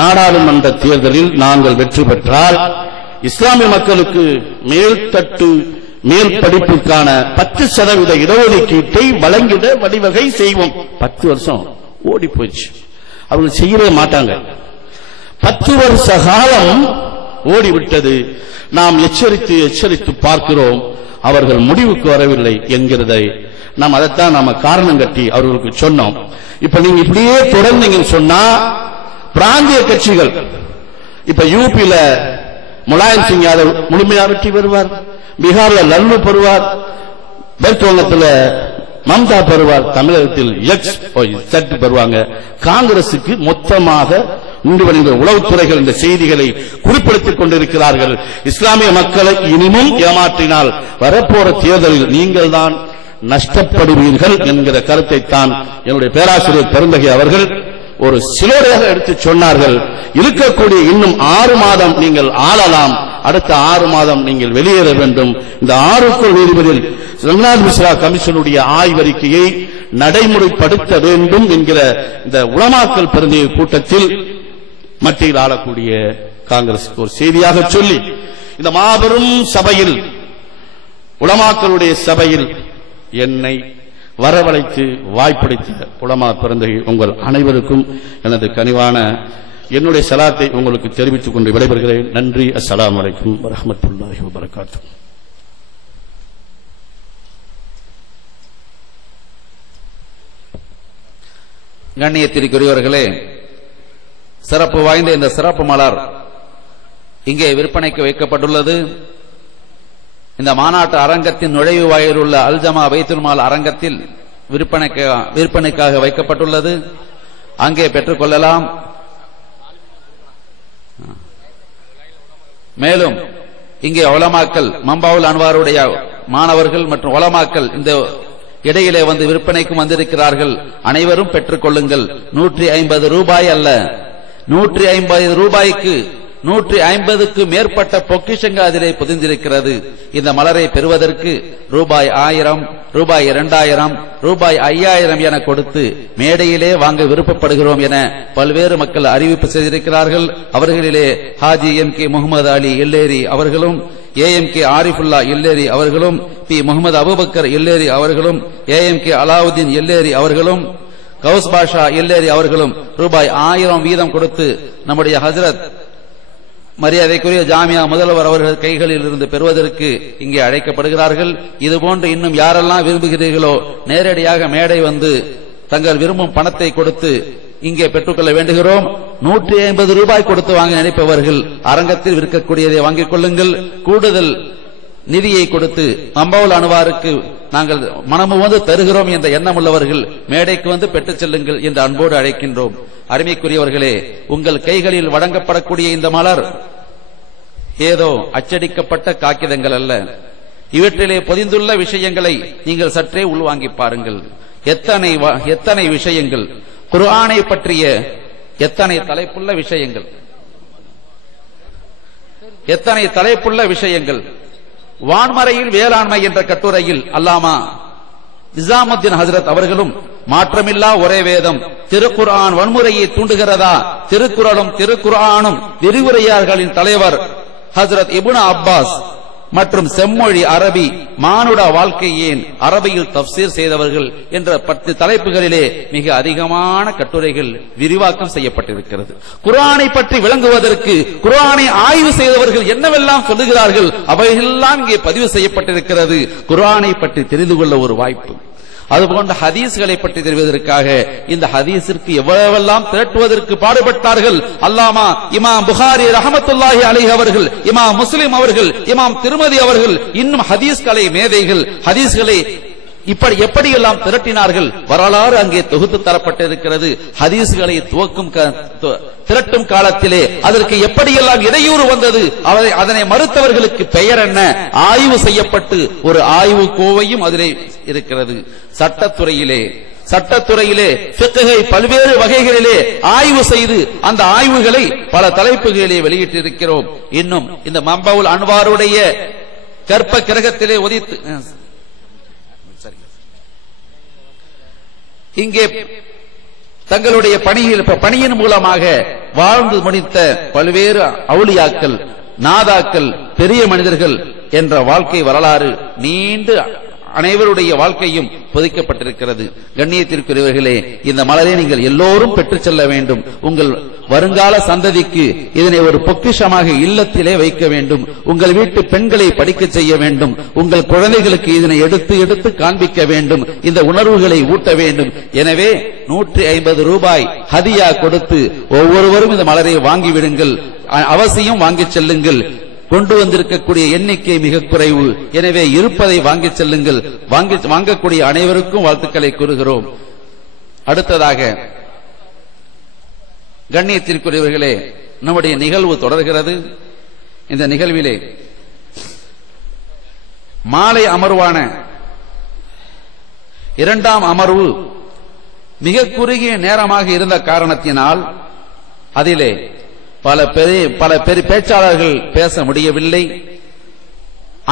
நாடாளுமன்ற தேர்தலில் நாங்கள் வெற்றி பெற்றால் இஸ்லாமிய மக்களுக்கு மேல்தட்டு மேல் படிப்புக்கான 10% இடஒதுக்கீட்டை வழங்கிட வழிவகை செய்வோம். 10 வருஷம் ஓடி போயிடுச்சு. அவங்க செய்யவே மாட்டாங்க. 10 வருஷ காலம் ஓடிவிட்டது. நாம் எச்சரித்து பார்க்கிறோம். அவர்கள் முடிவுக்கு வரவில்லை என்கிறதை நாம் அதைத்தான் நாம காரணம் கட்டி அவர்களுக்கு சொன்னோம். இப்ப நீங்க இப்படியே தொடர்ந்தீங்கன்னு சொன்னா பிராந்திய கட்சிகள், இப்ப யூபியில முலாயம் சிங் யாதவ் முழுமையா வெற்றி பெறுவார், பீகார்ல லல்லு பெறுவார், மேற்கு வங்கத்தில் மம்தா பெறுவார், தமிழகத்தில் எக்ஸ் பெறுவாங்க. காங்கிரசுக்கு மொத்தமாக உளவுத்துறைகள் இந்த செய்திகளை குறிப்பிடுத்திக் கொண்டிருக்கிறார்கள். இஸ்லாமிய மக்களை இனிமும் ஏமாற்றினால் வரப்போற தேர்தலில் நீங்கள் தான் நஷ்டப்படுவீர்கள் என்கிற கருத்தை தான் என்னுடைய பேராசிரியர் பெருந்தகை அவர்கள் ஒரு சிலராக எடுத்து சொன்னார்கள். இருக்கக்கூடிய இன்னும் 6 மாதம் நீங்கள் ஆளலாம், அடுத்த 6 மாதம் நீங்கள் வெளியேற வேண்டும். இந்த 6 நீதிபதி ரங்கநாத் மிஸ்ரா கமிஷனுடைய ஆய்வறிக்கையை நடைமுறைப்படுத்த வேண்டும் என்கிற இந்த உலமாக்கல் பெருந்தகை கூட்டத்தில் மத்தியில் ஆளக்கூடிய காங்கிரசுக்கு ஒரு செய்தியாக சொல்லி இந்த மாபெரும் சபையில், உலமாக்களுடைய சபையில் என்னை வரவழைத்து வாய்ப்பளித்த உலமா பெருந்தகை உங்கள் அனைவருக்கும் எனது கனிவான என்னுடைய சலாத்தை உங்களுக்கு தெரிவித்துக் கொண்டு விடைபெறுகிறேன். நன்றி. அஸ்ஸலாமு அலைக்கும் வரஹ்மத்துல்லாஹி வபரகாத்துஹு. கண்ணியத்திற்குரியவர்களே, சிறப்பு வாய்ந்த இந்த சிறப்பு மலர் இங்கே விற்பனைக்கு வைக்கப்பட்டுள்ளது. இந்த மாநாட்டு அரங்கத்தின் நுழைவு வாயில் உள்ள அல்ஜமா பைத்துல் மால் அரங்கத்தில் விற்பனைக்காக வைக்கப்பட்டுள்ளது. அங்கே பெற்றுக் கொள்ளலாம். மேலும் இங்கே உலமாக்கள், மம்பாவுல் அன்வாருடைய மாணவர்கள் மற்றும் உலமாக்கள் இந்த இடையிலே வந்து விற்பனைக்கும் வந்திருக்கிறார்கள். அனைவரும் பெற்றுக் கொள்ளுங்கள். 150 ரூபாய் அல்ல, 150 ரூபாய்க்கு 150க்கு மேற்பட்ட பொக்கிஷங்கள் அதிலே புதிந்திருக்கிறது. இந்த மலரை பெறுவதற்கு ரூபாய் 1000, ரூபாய் 2000, ரூபாய் 5000 என கொடுத்து மேடையிலே வாங்க விருப்பப்படுகிறோம் என பல்வேறு மக்கள் அறிவிப்பு செய்திருக்கிறார்கள். அவர்களிலே ஹாஜி எம்.கே. முகமது அலி இல்லேரி அவர்களும், ஏஎம்.கே. ஆரிஃபுல்லா இல்லேரி அவர்களும், பி. முகமது அபுபக்கர் இல்லேரி அவர்களும், ஏஎம்.கே. அலாவுதீன் இல்லேரி அவர்களும், கவுஸ் பாஷா இல்லேரி அவர்களும் ரூபாய் 1000 வீதம் கொடுத்து நம்முடைய ஹஜ்ரத் மரியாதைக்குரிய ஜாமியா முதல்வர் அவர்கள் கைகளில் இருந்து பெறுவதற்கு இங்கே அழைக்கப்படுகிறார்கள். இதுபோன்று இன்னும் யாரெல்லாம் விரும்புகிறீர்களோ நேரடியாக மேடை வந்து தங்கள் விரும்பும் பணத்தை கொடுத்து இங்கே பெற்றுக்கொள்ள வேண்டுகிறோம். 150 ரூபாய் கொடுத்து வாங்க நினைப்பவர்கள் அரங்கத்தில் விற்கக்கூடியதை வாங்கிக் கொள்ளுங்கள். கூடுதல் நிதியை கொடுத்து மம்பாவுல் அன்வாருக்கு நாங்கள் மனமு வந்து தருகிறோம் என்ற எண்ணம் உள்ளவர்கள் மேடைக்கு வந்து பெற்றுச் செல்லுங்கள் என்று அன்போடு அழைக்கின்றோம். அருமைக்குரியவர்களே, உங்கள் கைகளில் வழங்கப்படக்கூடிய இந்த மலர் ஏதோ அச்சடிக்கப்பட்ட காகிதங்கள் அல்ல. இவற்றிலே பொதிந்துள்ள விஷயங்களை நீங்கள் சற்றே உள்வாங்கி பாருங்கள். எத்தனை விஷயங்கள், குர்ஆனை பற்றிய எத்தனை தலைப்புள்ள விஷயங்கள், எத்தனை தலைப்புள்ள விஷயங்கள். வான்மறையில் வேளாண்மை என்ற கட்டுரையில் அல்லாமா நிசாமுத்தீன் ஹஜ்ரத் அவர்களும் மாற்றமில்லா ஒரே வேதம் திருக்குர்ஆன் வன்முறையை தூண்டுகிறதா, திருக்குறளும் திருக்குர்ஆனும் விரிவுரையாளர்களின் தலைவர் ஹஜ்ரத் இப்னு அப்பாஸ் மற்றும் செம்மொழி அரபி மானுட வாழ்க்கையின் அரபியில் தப்சீர் செய்தவர்கள் என்ற 10 தலைப்புகளிலே மிக அதிகமான கட்டுரைகள் விரிவாக்கம் செய்யப்பட்டிருக்கிறது. குர்ஆனை பற்றி விளங்குவதற்கு குர்ஆனை ஆய்வு செய்தவர்கள் என்னவெல்லாம் சொல்லுகிறார்கள் அவையெல்லாம் இங்கே பதிவு செய்யப்பட்டிருக்கிறது. குர்ஆனை பற்றி தெரிந்து கொள்ள ஒரு வாய்ப்பு. அதுபோன்ற ஹதீஸ்களை பற்றி தெரிவதற்காக இந்த ஹதீஸிற்கு எவ்வளவெல்லாம் திரட்டுவதற்கு பாடுபட்டார்கள். அல்லாமா இமாம் புகாரி ரஹமத்துல்லாஹி அலைஹி அவர்கள், இமாம் முஸ்லிம் அவர்கள், இமாம் திருமதி அவர்கள், இன்னும் ஹதீஸ் கலை மேதைகள் ஹதீஸ்களை இப்படி எப்படியெல்லாம் திரட்டினார்கள் வரலாறு அங்கே தொகுத்து தரப்பட்டிருக்கிறது. ஹதீஸ்களை திரட்டும் காலத்திலே அதற்கு எப்படியெல்லாம் இடையூறு வந்தது, அதனை மறுத்தவர்களுக்கு பெயர் என்ன, ஆய்வு செய்யப்பட்டு ஒரு ஆய்வு கோவையும் அதிலே இருக்கிறது. சட்டத்துறையிலே ஃபிக்ஹை பல்வேறு வகைகளிலே ஆய்வு செய்து அந்த ஆய்வுகளை பல தலைப்புகளிலே வெளியிட்டிருக்கிறோம். இன்னும் இந்த மம்பவுல் அன்வாருடைய கற்ப கிரகத்திலே உதித்து இங்கே தங்களுடைய பணியின் மூலமாக வாழ்ந்து முடித்த பல்வேறு அவுலியாக்கள், நாதாக்கள், பெரிய மனிதர்கள் என்ற வாழ்க்கை வரலாறு நீண்டு அனைவருடைய வாழ்க்கையும் பொதிக்கப்பட்டிருக்கிறது. கண்ணியத்திற்குரியவர்களே, இந்த மலரை நீங்கள் எல்லோரும் பெற்றுச் செல்ல வேண்டும். உங்கள் வருங்கால சந்ததிக்கு இதனை ஒரு பொக்கிஷமாக இல்லத்திலே வைக்க வேண்டும். உங்கள் வீட்டு பெண்களை படிக்க செய்ய வேண்டும். உங்கள் குழந்தைகளுக்கு இதனை எடுத்து எடுத்து காண்பிக்க வேண்டும். இந்த உணர்வுகளை ஊட்ட வேண்டும். எனவே 150 ரூபாய் ஹதியா கொடுத்து ஒவ்வொருவரும் இந்த மலரை வாங்கிவிடுங்கள். அவசியம் வாங்கிச் செல்லுங்கள். கொண்டு வந்திருக்கக்கூடிய எண்ணிக்கை மிக குறைவு. எனவே இருப்பதை வாங்கிச் செல்லுங்கள். வாங்கக்கூடிய அனைவருக்கும் வாழ்த்துக்களை கூறுகிறோம். அடுத்ததாக கண்ணியத்திற்குரியவர்களே, நம்முடைய நிகழ்வு தொடர்கிறது. இந்த நிகழ்விலே மாலை அமர்வான 2ஆம் அமர்வு மிக குறுகிய நேரமாக இருந்த காரணத்தினால் அதிலே பல பேச்சாளர்கள் பேச முடியவில்லை.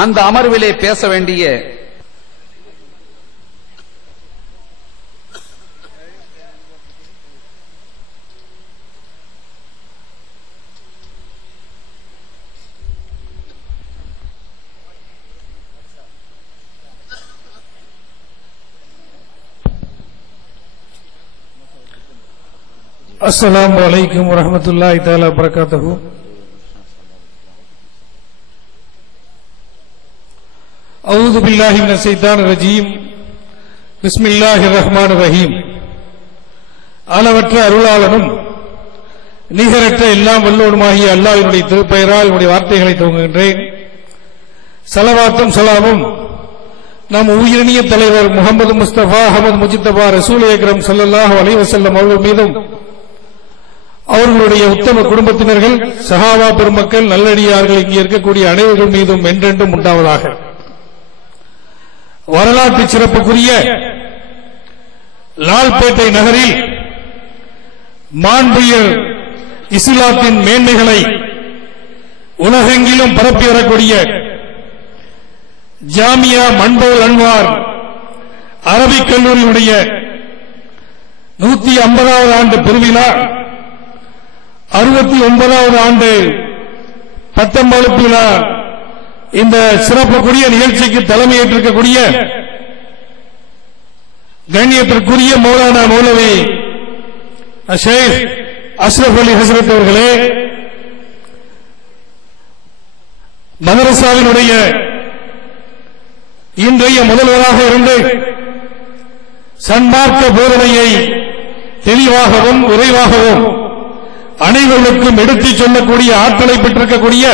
அந்த அமர்விலே பேச வேண்டிய அஸ்ஸலாமு அலைக்கும் வரஹ்மத்துல்லாஹி தஆலா வபரகாத்துஹு. அஊது பில்லாஹி மினஷ் ஷைத்தானிர் ரஜீம். பிஸ்மில்லாஹிர் ரஹ்மானிர் ரஹீம். அளவற்ற அருளாளனும் நிகரற்ற எல்லாம் வல்லோனுமாகிய அல்லாஹ்வினுடைய திருப்பெயரால் என்னுடைய வார்த்தைகளை துவங்குகின்றேன். ஸலவாத்தும் ஸலாமும் நம் உயிரினிய தலைவர் முஹம்மது முஸ்தபா அஹ்மத் முஜ்தபா ரசூல் அக்ரம் ஸல்லல்லாஹு அலைஹி வஸல்லம் அவர்கள் மீதும் அவர்களுடைய உத்தம குடும்பத்தினர்கள், சஹாபா பெருமக்கள், நல்லடியார்கள், இங்கே இருக்கக்கூடிய அனைவர்கள் மீதும் என்றென்றும் உண்டாவதாக. வரலாற்று சிறப்புக்குரிய லால்பேட்டை நகரில் மாண்புயர் இஸ்லாத்தின் மேன்மைகளை உலகெங்கிலும் பரப்பி வரக்கூடிய ஜாமியா மன்பவுல் அன்வார் அரபிக் கல்லூரியுடைய 150வது ஆண்டு பெருவிழா, 69வது ஆண்டு பட்டமளிப்பு விழா, இந்த சிறப்புக்குரிய நிகழ்ச்சிக்கு தலைமையேற்றிருக்கக்கூடிய கண்ணியத்திற்குரிய மௌலானா மௌலவி ஷேக் அஷ்ரப் அலி ஹஸ்ரத் அவர்களே, மதரசாவினுடைய இன்றைய முதல்வராக இருந்து சன்மார்க்க போதனையை தெளிவாகவும் விரைவாகவும் அனைவருக்கும் எடுத்துச் சொல்லக்கூடிய ஆற்றலை பெற்றிருக்கக்கூடிய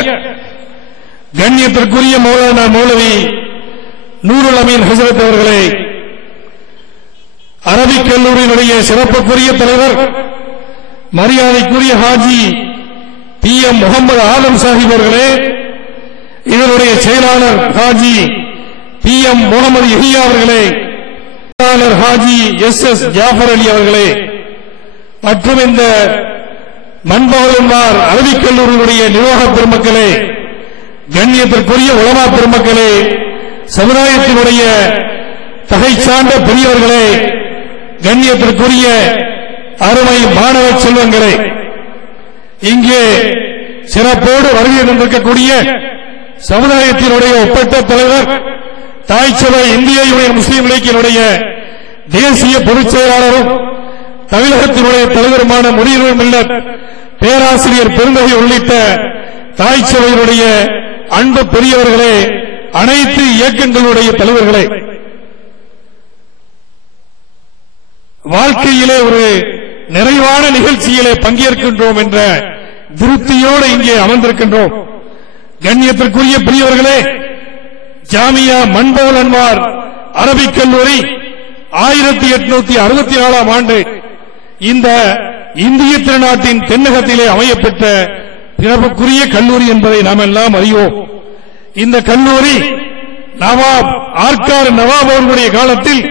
கண்ணியத்திற்குரிய மௌலானா மௌலவி நூருல் அமீன் ஹஸ்ரத் அவர்களே, அரபிக் கல்லூரியினுடைய சிறப்புக்குரிய தலைவர் மரியாதைக்குரிய ஹாஜி PM முகமது ஆலம் சாஹிப் அவர்களே, இதனுடைய செயலாளர் ஹாஜி PM முகமது யஹியா அவர்களே, ஹாஜி SS ஜாஃபர் அலி அவர்களே, மற்றும் இந்த மண்பகலன்மார் அரபிக் கல்லூரியுடைய நிர்வாக பெருமக்களே, கண்ணியத்திற்குரிய உலமா பெருமக்களே, சமுதாயத்தினுடைய தகை சார்ந்த பெரியவர்களே, கண்ணியத்திற்குரிய அருமை மாணவ செல்வங்களே, இங்கே சிறப்போடு வருகை தந்திருக்கக்கூடிய சமுதாயத்தினுடைய ஒப்பற்ற தலைவர், தாய்ச்சபை இந்திய யூனியன் முஸ்லீம் லீக்கினுடைய தேசிய பொதுச் செயலாளரும் தமிழகத்தினுடைய தலைவருமான முனீர் மில்லத் பேராசிரியர் பெருந்தகை உள்ளிட்ட தாய்ச்சபையினுடைய அன்பு பெரியவர்களே, அனைத்து இயக்கங்களுடைய தலைவர்களே, வாழ்க்கையிலே ஒரு நிறைவான நிகழ்ச்சியிலே பங்கேற்கின்றோம் என்ற திருப்தியோடு இங்கே அமர்ந்திருக்கின்றோம். கண்ணியத்திற்குரிய பெரியவர்களே, ஜாமியா மண்பவுல் அன்வார் அரபிக் கல்லூரி 1864ஆம் ஆண்டு இந்த இந்திய திருநாட்டின் தென்னகத்திலே அமையப்பெற்ற சிறப்புக்குரிய கல்லூரி என்பதை நாம் எல்லாம் அறிவோம். இந்த கல்லூரி நவாப் ஆர்கார் நவாப் அவர்களுடைய காலத்தில்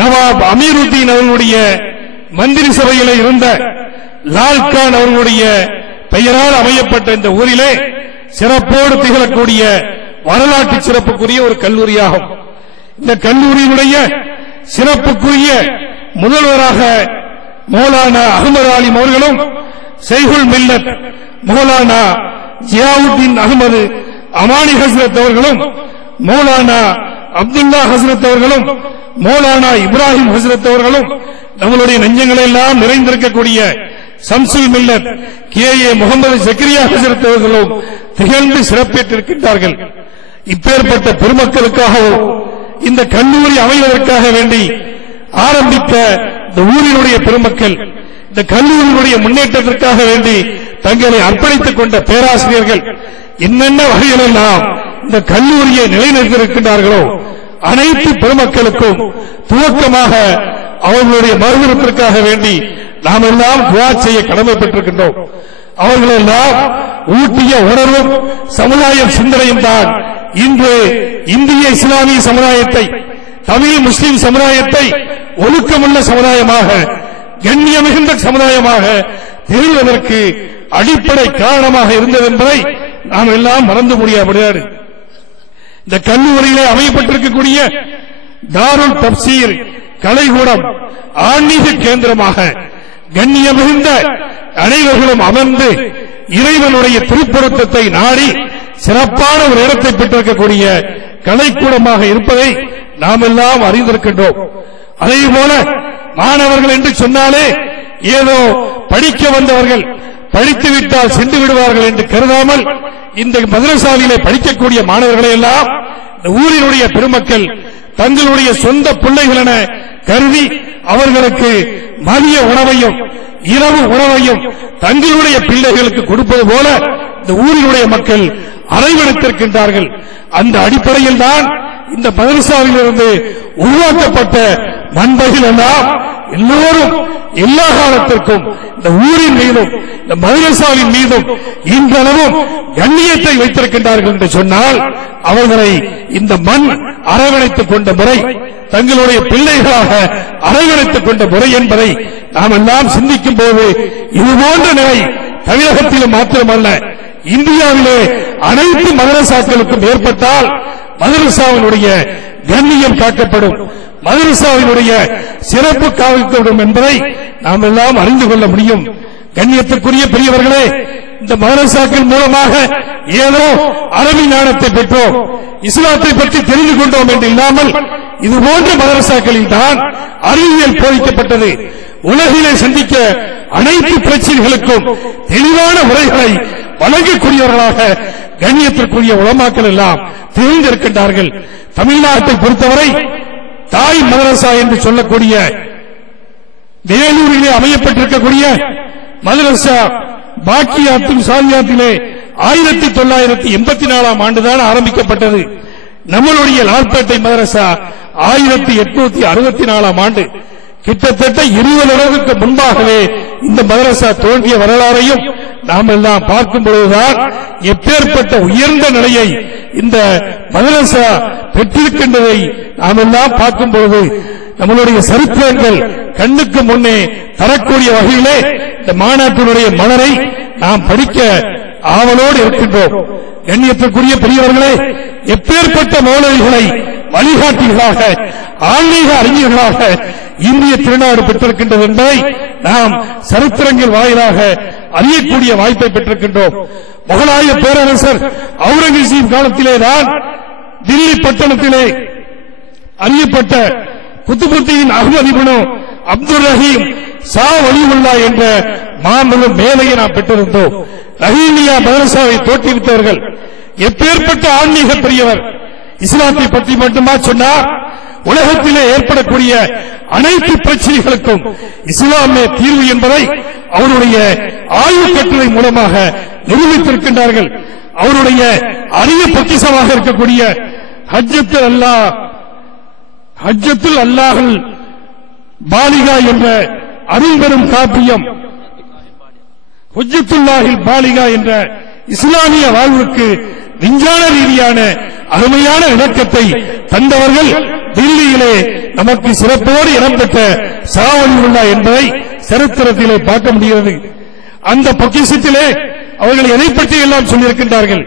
நவாப் அமீருத்தீன் அவர்களுடைய மந்திரி சபையிலே இருந்த லால்கான் அவர்களுடைய பெயரால் அமையப்பட்ட இந்த ஊரிலே சிறப்போடு திகழக்கூடிய வரலாற்று சிறப்புக்குரிய ஒரு கல்லூரியாகும். இந்த கல்லூரியினுடைய சிறப்புக்குரிய முதல்வராக மௌலானா அகமது ஆலிம் அவர்களும், ஷைகுல் மில்லத் மௌலானா ஜியாவுத்தீன் அகமது அமானி ஹஸ்ரத் அவர்களும், மௌலானா அப்துல்லா ஹஸ்ரத் அவர்களும், மௌலானா இப்ராஹிம் ஹஸ்ரத் அவர்களும், நம்மளுடைய நெஞ்சங்களெல்லாம் நிறைந்திருக்கக்கூடிய சம்சுல் மில்லத் KA முகமது ஜக்கரியா ஹஸ்ரத் அவர்களும் திகழ்ந்து சிறப்பேற்றிருக்கின்றார்கள். இப்பேற்பட்ட பெருமக்களுக்காகவும் இந்த கல்லூரி அமைவதற்காக வேண்டி ஆரம்பித்த இந்த ஊரினுடைய பெருமக்கள், இந்த கல்லூரியினுடைய முன்னேற்றத்திற்காக வேண்டி தங்களை அர்ப்பணித்துக் கொண்ட பேராசிரியர்கள் என்னென்ன வகைகளெல்லாம் இந்த கல்லூரியை நிலைநிறுத்தியிருக்கின்றார்களோ அனைத்து பெருமக்களுக்கும் துவக்கமாக அவர்களுடைய மறுவிருப்பிற்காக வேண்டி நாம் எல்லாம் துஆ செய்ய கடமைப்பட்டிருக்கின்றோம். அவர்களெல்லாம் ஊட்டிய உணர்வும் சமுதாய சிந்தனையும் தான் இன்று இந்திய இஸ்லாமிய சமுதாயத்தை, தமிழ் முஸ்லிம் சமுதாயத்தை ஒழுக்கமுள்ள சமுதாயமாக, கண்ணியமிகுந்த சமுதாயமாக திகழ்வதற்கு அடிப்படை காரணமாக இருந்தது என்பதை நாம் எல்லாம் மறந்து முடியாது. இந்த கல்லூரியிலே அமையப்பட்டிருக்கக்கூடிய தாருல் தப்சீர் கலைக்கூடம் ஆன்மீக கேந்திரமாக கண்ணியமிகுந்த அனைவர்களும் அமர்ந்து இறைவனுடைய திருப்பொருத்தத்தை நாடி சிறப்பான ஒரு இடத்தை பெற்றிருக்கக்கூடிய கலைக்கூடமாக இருப்பதை நாம் எல்லாம் அறிந்திருக்கின்றோம். அதே போல மாணவர்கள் என்று சொன்னாலே ஏதோ படிக்க வந்தவர்கள், படித்துவிட்டால் சென்று விடுவார்கள் என்று கருதாமல் இந்த மதரசாவிலே படிக்கக்கூடிய மாணவர்களை எல்லாம் இந்த ஊரினுடைய பெருமக்கள் தங்களுடைய சொந்த பிள்ளைகள் என கருதி அவர்களுக்கு மதிய உணவையும் இரவு உணவையும் தங்களுடைய பிள்ளைகளுக்கு கொடுப்பது போல இந்த ஊரினுடைய மக்கள் அரவணைத்திருக்கின்றார்கள். அந்த அடிப்படையில் தான் இந்த மதரசாவிலிருந்து உருவாக்கப்பட்ட மண்பகில் எல்லாம் எல்லோரும் எல்லா காலத்திற்கும் இந்த ஊரின் மீதும் இந்த மதரசாவின் மீதும் இன்றளவும் கண்ணியத்தை வைத்திருக்கின்றார்கள் என்று சொன்னால் அவர்களை இந்த மண் அரவணைத்துக் கொண்ட முறை, தங்களுடைய பிள்ளைகளாக அரவணைத்துக் கொண்ட முறை என்பதை நாம் எல்லாம் சிந்திக்கும் போது இதுபோன்ற நிலை தமிழகத்திலும் மாத்திரமல்ல இந்தியாவிலே அனைத்து மதரசாக்களுக்கும் ஏற்பட்டால் மதரசாவினுடைய கண்ணியம் காக்கப்படும், மதரசாவினுடைய சிறப்பு காக்கப்படும் என்பதை நாம் எல்லாம் அறிந்து கொள்ள முடியும். கண்ணியத்துக்குரிய பெரியவர்களே, இந்த மதரசாக்கள் மூலமாக ஏதோ அரபி ஞானத்தை பெற்றோம், இஸ்லாத்தை பற்றி தெரிந்து கொண்டோம் என்று இல்லாமல் இதுபோன்ற மதரசாக்களில் தான் அறிவியல் போதிக்கப்பட்டது. உலகிலே சந்திக்க அனைத்து பிரச்சனைகளுக்கும் தெளிவான முறைகளை வழங்கக்கூடியவர்களாக கண்ணியத்திற்குரிய உலமாக்கள் எல்லாம் தெரிந்திருக்கின்றார்கள். தமிழ்நாட்டை பொறுத்தவரை தாய் மதரசா என்று சொல்லக்கூடிய வேலூரிலே அமையப்பட்டிருக்கக்கூடிய மதரசா பாக்கியாத்தும் சாலியாத்திலே 1984ஆம் ஆண்டுதான் ஆரம்பிக்கப்பட்டது. நம்மளுடைய லால்பேட்டை மதரசா 1864ஆம் ஆண்டு. கிட்டத்தட்ட 20 வருடங்களுக்கு முன்பாகவே இந்த மதரசா தோன்றிய வரலாறையும் நாம் எல்லாம் பார்க்கும் பொழுதுதான் எப்பேற்பட்ட உயர்ந்த நிலையை இந்த மதரசா பெற்றிருக்கின்றதை நாம் எல்லாம் பார்க்கும் பொழுது நம்மளுடைய சரித்திரங்கள் கண்ணுக்கு முன்னே தரக்கூடிய வகையிலே இந்த மாநாட்டினுடைய மலரை நாம் படிக்க ஆவலோடு இருக்கின்றோம். கண்ணியத்திற்குரிய பெரியவர்களே, எப்பேற்பட்ட மௌலவிகளை வழிகாட்டிகளாக ஆன்மீக அறிஞர்களாக இந்திய திருநாடு பெற்றிருக்கின்றது என்பதை நாம் சரித்திரங்கள் வாயிலாக அறியக்கூடிய வாய்ப்பை பெற்றிருக்கின்றோம். முகலாய பேரரசர் அவுரங்கசீப் காலத்திலேதான் தில்லி பட்டணத்திலே அறியப்பட்ட குத்துபுத்தீன் அஹ்மத் இப்னு அப்துல் ரஹீம் ஷா வலியுல்லா என்ற மாபெரும் மேலையை நாம் பெற்றிருந்தோம். ரஹீமியா மதரசாவை தோற்றுவித்தவர்கள் எப்பேற்பட்ட ஆன்மீக பெரியவர். இஸ்லாத்தை பற்றி மட்டுமா சொன்னார், உலகத்திலே ஏற்படக்கூடிய அனைத்து பிரச்சனைகளுக்கும் இஸ்லாமே தீர்வு என்பதை அவருடைய ஆய்வு கட்டுரை மூலமாக நிரூபித்திருக்கின்றார்கள். அவருடைய அரிய பொக்கிஷமாக இருக்கக்கூடிய ஹஜ்ஜத்துல் அல்லாஹுல் பாலிகா என்ற அரும்பெரும் காப்பியம், ஹுஜ்ஜத்துல்லாஹில் பாலிகா என்ற இஸ்லாமிய வாழ்வுக்கு விஞ்ஞான ரீதியான அருமையான விளக்கத்தை தந்தவர்கள் தில்லியிலே நமக்கு சிறப்போடு இடம்பெற்ற ஷா வலியுல்லா என்பதை சரித்திரத்திலே பார்க்க முடிகிறது. அந்த பொக்கிஷத்திலே அவர்கள் எதை பற்றி எல்லாம் சொல்லியிருக்கின்றார்கள்?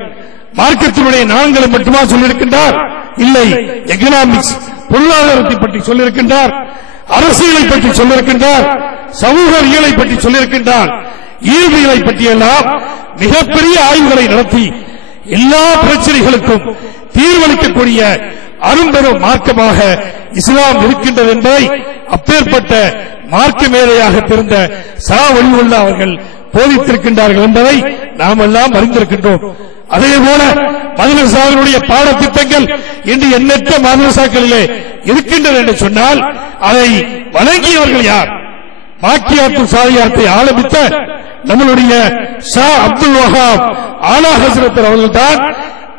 மார்க்கத்தினுடைய நான்களை மட்டுமா சொல்லியிருக்கின்றார்? இல்லை, எக்கனாமிக்ஸ் பொருளாதாரத்தை பற்றி சொல்லியிருக்கின்றார், அரசியலை பற்றி சொல்லியிருக்கின்றார், சமூகவியலை பற்றி சொல்லியிருக்கின்றார், இயற்பியலை பற்றியெல்லாம் மிகப்பெரிய ஆய்வுகளை நடத்தி எல்லா பிரச்சனைகளுக்கும் தீர்வளிக்கக்கூடிய அரும்பெரும் மார்க்கமாக இஸ்லாம் இருக்கின்றது என்பதை அப்பேற்பட்ட மார்க்க மேதையாக பிறந்த ஷா வலியுல்லா அவர்கள் போதித்திருக்கின்றார்கள் என்பதை நாம் எல்லாம் அறிந்திருக்கின்றோம். அதேபோல மதரசாக்களுடைய பாடத்திட்டங்கள் இன்று எண்ணற்ற மதரசாக்களிலே இருக்கின்றன என்று சொன்னால் அதை வழங்கியவர்கள் யார்? பாக்கியாத்து சாதியாத்தை ஆரம்பித்த நம்மளுடைய ஷா அப்துல் வஹாப் ஆலா ஹஸ்ரத் அவர்கள் தான்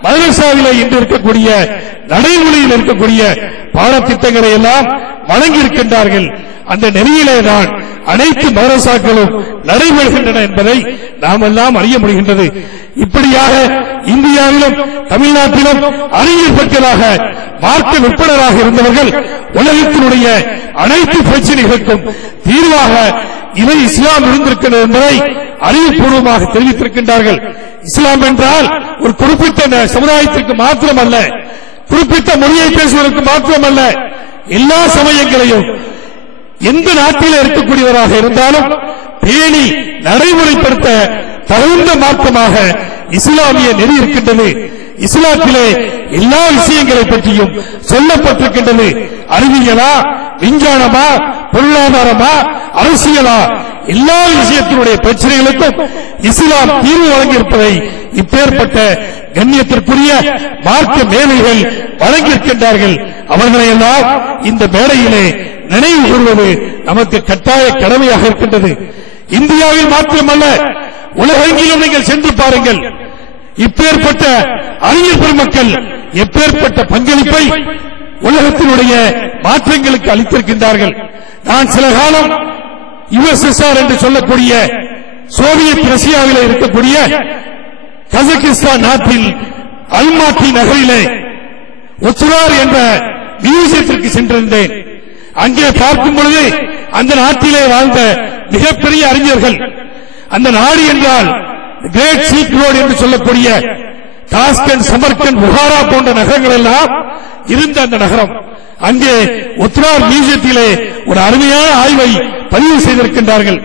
மதரசாவிலே இன்று இருக்கக்கூடிய நடைமுறையில் இருக்கக்கூடிய பாடத்திட்டங்களை எல்லாம் வழங்கியிருக்கின்றார்கள். அந்த நெறியிலேதான் அனைத்து மதரசாக்களும் நடைபெறுகின்றன என்பதை நாம் எல்லாம் அறிய முடிகின்றது. இப்படியாக இந்தியாவிலும் தமிழ்நாட்டிலும் அறிஞர் பெற்றதாக மார்க்க விற்பனராக இருந்தவர்கள் உலகத்தினுடைய அனைத்து பிரச்சனைகளுக்கும் தீர்வாக இவை இஸ்லாம் இருந்திருக்கிறது என்பதை அறிவுபூர்வமாக தெரிவித்திருக்கின்றார்கள். இஸ்லாம் என்றால் ஒரு குறிப்பிட்ட சமுதாயத்திற்கு மாத்திரமல்ல, குறிப்பிட்ட மொழியை பேசுவதற்கு மாத்திரமல்ல, எல்லா சமயங்களையும் எந்த நாட்டில் இருக்கக்கூடியவராக இருந்தாலும் பேணி நடைமுறைப்படுத்த தகுந்த மார்க்கமாக இஸ்லாமிய நெறி இருக்கின்றது. இஸ்லாத்திலே எல்லா விஷயங்களை பற்றியும் சொல்லப்பட்டிருக்கின்றது. அறிவியலா, விஞ்ஞானமா, பொருளாதாரமா, அரசியலா, எல்லா விஷயத்தினுடைய பிரச்சனைகளுக்கும் இஸ்லாம் தீர்வு வழங்கியிருப்பதை இப்பேற்பட்ட கண்ணியத்திற்குரிய மார்க்க மேதைகள் வழங்கியிருக்கின்றார்கள். அவர்களை எல்லாம் இந்த மேடையிலே நினைவு கூறுவது நமக்கு கட்டாய கடமையாக இருக்கின்றது. இந்தியாவில் மாத்திரமல்ல, உலகெங்கிலும் நீங்கள் சென்று பாருங்கள். இப்பேற்பட்ட அறிஞர் பெருமக்கள் எப்பேற்பட்ட பங்களிப்பை உலகத்தினுடைய மாற்றங்களுக்கு அளித்திருக்கின்றார்கள். நான் சில காலம் USSR என்று சொல்லக்கூடிய சோவியத் ரஷ்யாவிலே இருக்கக்கூடிய கஜகிஸ்தான் நாட்டில் அல்மாட்டி நகரிலே உத்ரார் என்ற மியூசியத்திற்கு சென்றிருந்தேன். அங்கே பார்க்கும் பொழுது அந்த நாட்டிலே வாழ்ந்த மிகப்பெரிய அறிஞர்கள், அந்த நாடு என்றால் கிரேட் சில்க் ரோடு என்று சொல்லக்கூடிய தாஸ்கண்ட், சமர்கண்ட், புகாரா போன்ற நகரங்கள் எல்லாம் இருந்த அந்த நகரம், அங்கே உத்ரார் மியூசியத்திலே ஒரு அருமையான ஆய்வை பதிவு செய்திருக்கின்றார்கள்.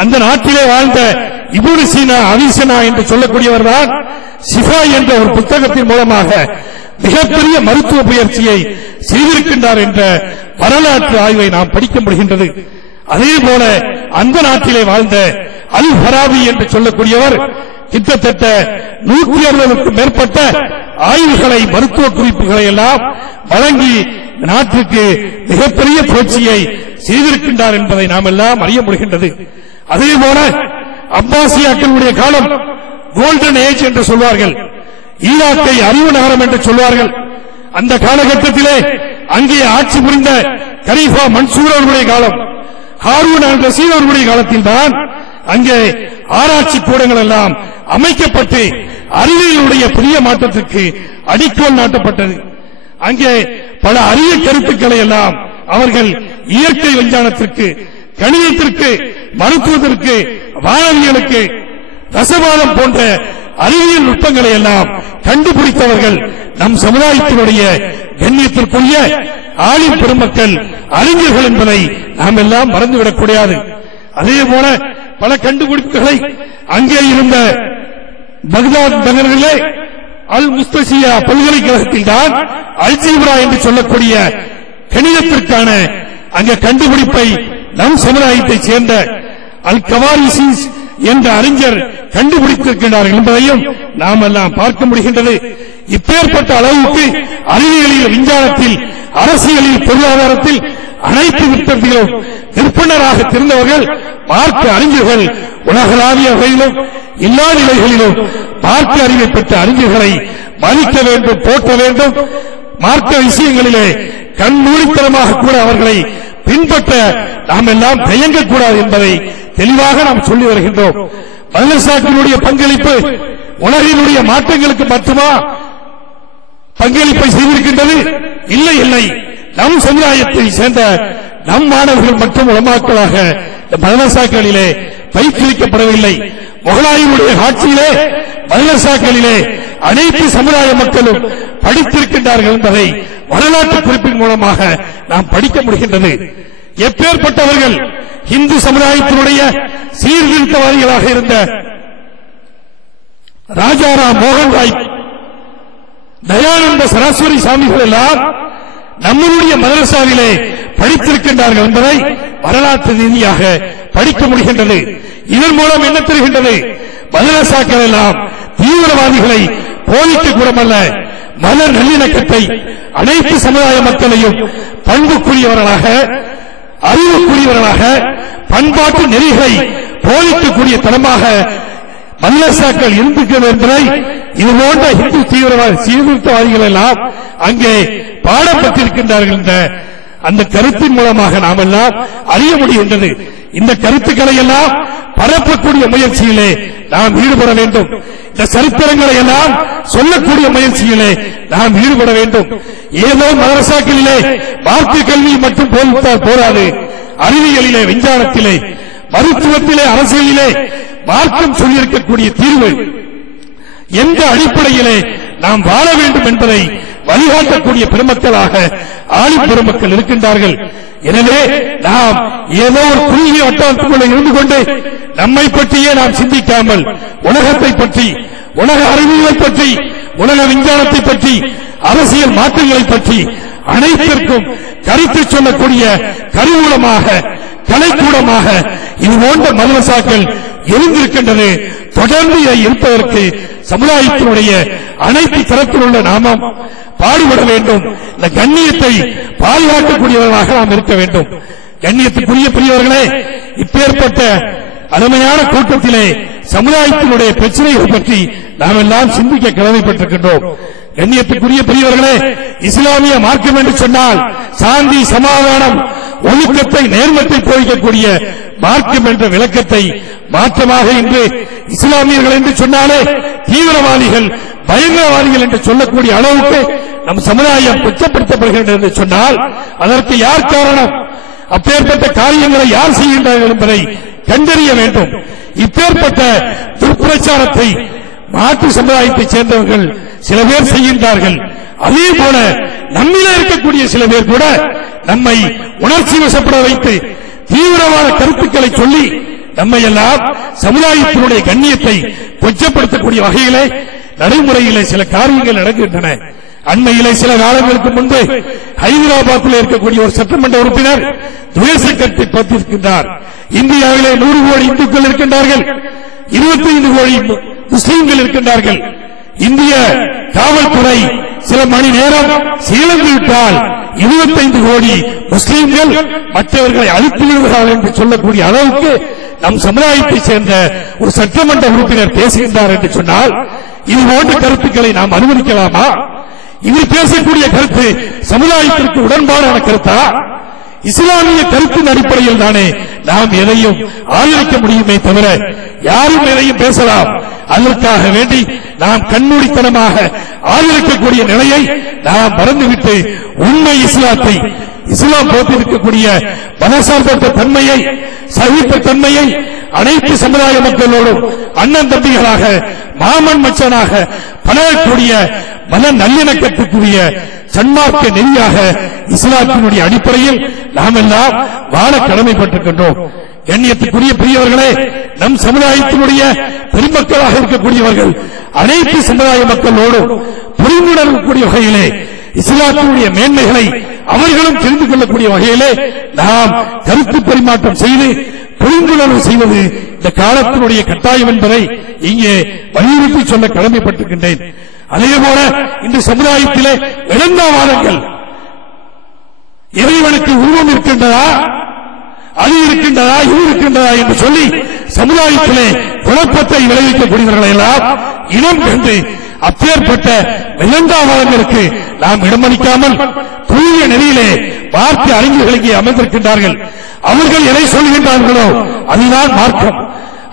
அந்த நாட்டிலே வாழ்ந்த இப்னு சீனா, அவிசனா என்று சொல்லக்கூடியவர் தான் ஷிஃபா என்ற ஒரு புத்தகத்தின் மூலமாக மிகப்பெரிய மருத்துவ பயிற்சியை செய்திருக்கின்றார் என்ற வரலாற்று ஆய்வை நாம் படிக்க முடிகின்றது. அதே போல அந்த நாட்டிலே வாழ்ந்த அல் ஃபராபி என்று சொல்லக்கூடியவர் கிட்டத்தட்ட 160க்கும் மேற்பட்ட ஆய்வுகளை, மருத்துவ குறிப்புகளை எல்லாம் வழங்கி நாட்டுக்கு மிகப்பெரிய புரட்சியை செய்திருக்கின்றார் என்பதை நாம் எல்லாம் அறிய முடிகின்றது. அதே போல அப்பாசியாக்களுடைய காலம் கோல்டன் ஏஜ் என்று சொல்வார்கள், ஈராக்கை அறிவு நகரம் என்று சொல்வார்கள். அந்த காலகட்டத்திலே அங்கே ஆட்சி புரிந்த கலீஃபா மன்சூர் அவர்களுடைய காலம், ஹாரூன் அல் ரஷீத் அவர்களுடைய காலத்தில் தான் அங்கே ஆராய்ச்சி கூடங்கள் எல்லாம் அமைக்கப்பட்டு அறிவியலுடைய புதிய மாற்றத்திற்கு அடிக்கோல் நாட்டப்பட்டது. அங்கே பல அரிய கருத்துக்களை எல்லாம் அவர்கள் இயற்கை விஞ்ஞானத்திற்கு, கணிதத்திற்கு, மருத்துவத்திற்கு, வானவியலுக்கு, ரசவாதம் போன்ற அறிவியல் நுட்பங்களை எல்லாம் கண்டுபிடித்தவர்கள் நம் சமுதாயத்தினுடைய கண்ணியத்திற்குரிய ஆலிம் பெருமக்கள், அறிஞர்கள் என்பதை நாம் எல்லாம் மறந்துவிடக் கூடாது. அதே போல பல கண்டுபிடிப்புகளை அங்கே இருந்த பக்தாத் நகரிலே அல் முஸ்தசியா பல்கலைக்கழகத்தில் தான் அல்ஜீப்ரா என்று சொல்லக்கூடிய கணிதத்திற்கான அங்கே கண்டுபிடிப்பை நம் சமுதாயத்தைச் சேர்ந்த அல் கவாரிசிஸ் என்ற அறிஞர் கண்டுபிடித்திருக்கிறார்கள் என்பதையும் நாம் எல்லாம் பார்க்க முடிகின்றது. இப்பேற்பட்ட அளவுக்கு அறிவியலில், விஞ்ஞானத்தில், அரசியலில், பொருளாதாரத்தில் அனைத்து விற்பனைகளும் விற்பனராக தெரிந்தவர்கள் மார்க்க அறிஞர்கள். உலகளாவிய வகையிலும் எல்லா நிலைகளிலும் மார்க்க அறிவை பெற்ற அறிஞர்களை மதிக்க வேண்டும், போற்ற வேண்டும். மார்க்க விஷயங்களிலே கண்மூடித்தனமாக கூட அவர்களை பின்பற்ற நாம் எல்லாம் தயங்கக்கூடாது என்பதை தெளிவாக நாம் சொல்லி வருகின்றோம். மதரசாக்களுடைய பங்களிப்பு உலகினுடைய மாற்றங்களுக்கு மட்டுமா பங்களிப்பை செய்திருக்கின்றது? இல்லை, இல்லை. நம் சமுதாயத்தை சேர்ந்த நம் மாணவர்கள் மற்றும் உலமாக்களாக மதரசாக்களிலே பயிற்றுவிக்கப்படவில்லை. முகலாயனுடைய ஆட்சியிலே மதரசாக்களிலே அனைத்து சமுதாய மக்களும் படித்திருக்கின்றார்கள் என்பதை வரலாற்று குறிப்பின் மூலமாக நாம் படிக்க முடிகின்றது. எப்பேற்பட்டவர்கள் இந்து சமுதாயத்தினுடைய சீர்திருத்தவாதிகளாக இருந்த ராஜாராம் மோகன் ராய், தயானந்த சரஸ்வதி சாமிகள் எல்லாம் நம்முடைய மதரசாவிலே படித்திருக்கின்றார்கள் என்பதை வரலாற்று ரீதியாக படிக்க முடிகின்றது. இதன் மூலம் என்ன தெரிகின்றது? மதரசாக்கள் எல்லாம் தீவிரவாதிகளை போதிக்க கூடமல்ல, மத நல்லிணக்கத்தை, அனைத்து சமுதாய மக்களையும் பண்புக்குரியவர்களாக, அறிவுக்குரியவர்களாக, பண்பாட்டு நெறிகளை போதிக்கக்கூடிய தளமாக மதரசாக்கள் இருந்திருக்கிறது என்பதை இதுபோன்ற இந்து தீவிரவாத சீர்திருத்தவாதிகள் எல்லாம் அங்கே பாடப்பட்டிருக்கின்றார்கள் என்ற அந்த கருத்தின் மூலமாக நாம் எல்லாம் அறிய முடிகின்றது. இந்த கருத்துக்களை எல்லாம் பரப்பக்கூடிய முயற்சியிலே நாம் ஈடுபட வேண்டும். இந்த சரித்திரங்களை எல்லாம் சொல்லக்கூடிய முயற்சியிலே நாம் ஈடுபட வேண்டும். ஏதோ மதரசாக்களிலே மார்க்க கல்வி மட்டும் போதித்தால் போராது. அறிவியலிலே, விஞ்ஞானத்திலே, மருத்துவத்திலே, அரசியலிலே மார்க்கம் சொல்லியிருக்கக்கூடிய தீர்வு எந்த அடிப்படையிலே நாம் வாழ வேண்டும் என்பதை வழிகாட்டக்கூடிய பெருமக்களாக ஆலிம் பெருமக்கள் இருக்கின்றார்கள். எனவே நாம் ஏதோ ஒரு குறுகிய வட்டாரத்துக்குள்ளே இருந்து கொண்டு நம்மை பற்றியே நாம் சிந்திக்காமல் உலகத்தை பற்றி, உலக அறிவியலை பற்றி, உலக விஞ்ஞானத்தை பற்றி, அரசியல் மாற்றங்களை பற்றி அனைத்திற்கும் கருத்து சொல்லக்கூடிய கருவூலமாக, கலைக்கூடமாக இது போன்ற மதரசாக்கள் இருந்திருக்கின்றது. தொடர்ந்து இதை இருப்பதற்கு சமுதாயத்தினுடைய அனைத்து தரத்தில் உள்ள நாமும் பாடுபட வேண்டும். இந்த கண்ணியத்தை பாதுகாக்கக்கூடியவர்களாக நாம் இருக்க வேண்டும். கண்ணியத்துக்குரிய பெரியவர்களே, இப்பேற்பட்ட அருமையான கூட்டத்திலே சமுதாயத்தினுடைய பிரச்சனைகள் பற்றி நாம் எல்லாம் சிந்திக்க கடமைப்பட்டிருக்கின்றோம். கண்ணியத்துக்குரிய பெரியவர்களே, இஸ்லாமிய மார்க்கம் என்று சொன்னால் சாந்தி, சமாதானம், ஒழுக்கத்தை, நேர்மத்தை போதிக்கக்கூடிய மார்க்கம் என்ற விளக்கத்தை மாற்றமாக இன்று இஸ்லாமியர்கள் என்று சொன்னாலே தீவிரவாதிகள், பயங்கரவாதிகள் என்று சொல்லக்கூடிய அளவுக்கு நம் சமுதாயம் குற்றப்படுத்தப்படுகிறது என்று சொன்னால் அதற்கு யார் காரணம்? அப்பேற்பட்ட காரியங்களை யார் செய்கின்றார்கள் என்பதை கண்டறிய வேண்டும். இப்பேற்பட்ட துர்பிரச்சாரத்தை மாற்று சமுதாயத்தைச் சேர்ந்தவர்கள் சில பேர் செய்கின்றார்கள். அதே போல நம்மிலே இருக்கக்கூடிய சில பேர் கூட நம்மை உணர்ச்சி வசப்பட வைத்து தீவிரவாத கருத்துக்களை சொல்லி நம்மை எல்லாம் சமுதாயத்தினுடைய கண்ணியத்தை கொச்சப்படுத்தக்கூடிய வகையிலே நடைமுறையிலே சில காரியங்கள் நடக்கின்றன. அண்மையிலே சில காலங்களுக்கு முன்பு ஹைதராபாத்தில் இருக்கக்கூடிய ஒரு சட்டமன்ற உறுப்பினர் துவேஷ கருத்தை பதிவிருக்கின்றார். இந்தியாவிலே 100 கோடி இந்துக்கள் இருக்கின்றார்கள், 25 கோடி முஸ்லீம்கள் இருக்கின்றார்கள். இந்திய காவல்துறை சில மணி நேரம் சீலந்து விட்டால் 25 கோடி முஸ்லீம்கள் மற்றவர்களை அழித்து விடுகிறார்கள் என்று சொல்லக்கூடிய அளவுக்கு நம் சமுதாயத்தைச் சேர்ந்த ஒரு சட்டமன்ற உறுப்பினர் பேசுகின்றார் என்று சொன்னால் இது போன்ற கருத்துக்களை நாம் அனுமதிக்கலாமா? இது பேசக்கூடிய கருத்து சமுதாயத்திற்கு உடன்பாடான கருத்தா? இஸ்லாமிய கருத்தின் அடிப்படையில் தானே நாம் எதையும் ஆதரிக்க முடியுமே தவிர யாரும் எதையும் பேசலாம். அதற்காக வேண்டி நாம் கண்மூடித்தனமாக ஆதரிக்கக்கூடிய நிலையை நாம் மறந்துவிட்டு உண்மை இஸ்லாத்தை, இஸ்லாம் போட்டிருக்கக்கூடிய மனசார்பற்ற தன்மையை, சகிப்பு தன்மையை அனைத்து சமுதாய மக்களோடும் அண்ணன் தம்பிகளாக, மாமன் மச்சனாக பழகக்கூடிய மன நல்லிணக்கத்துக்குரிய சன்மார்க்க நெறியாக இஸ்லாத்தினுடைய அடிப்படையில் நாம் எல்லாம் வாழ கடமைப்பட்டிருக்கின்றோம். கண்ணியத்துக்குரிய பெரியவர்களே, நம் சமுதாயத்தினுடைய பெருமக்களாக இருக்கக்கூடியவர்கள் அனைத்து சமுதாய மக்களோடும் புரிந்துணர்வு கூடிய வகையிலே இஸ்லாத்தினுடைய மேன்மைகளை அவர்களும் தெரிந்து கொள்ளக்கூடிய வகையிலே நாம் கருத்து பரிமாற்றம் செய்து புரிந்துணர்வு செய்வது இந்த காலத்தினுடைய கட்டாயம் என்பதை இங்கே வலியுறுத்தி சொல்ல கடமைப்பட்டிருக்கின்றேன். அதேபோல இந்த சமுதாயத்திலே இளந்தாவாதங்கள், இறைவனுக்கு உருவம் இருக்கின்றதா, அது இருக்கின்றதா, இது இருக்கின்றதா என்று சொல்லி சமுதாயத்திலே குழப்பத்தை விளைவிக்கக்கூடியவர்களை எல்லாம் இனம் கண்டு அப்பேற்பட்ட இளந்தாவாதங்களுக்கு நாம் இடமளிக்காமல் தூய நெறியிலே வார்த்தை அறிஞர்களுக்கு அமர்ந்திருக்கின்றார்கள். அவர்கள் எதை சொல்கின்றார்களோ அதுதான் மார்க்கம்.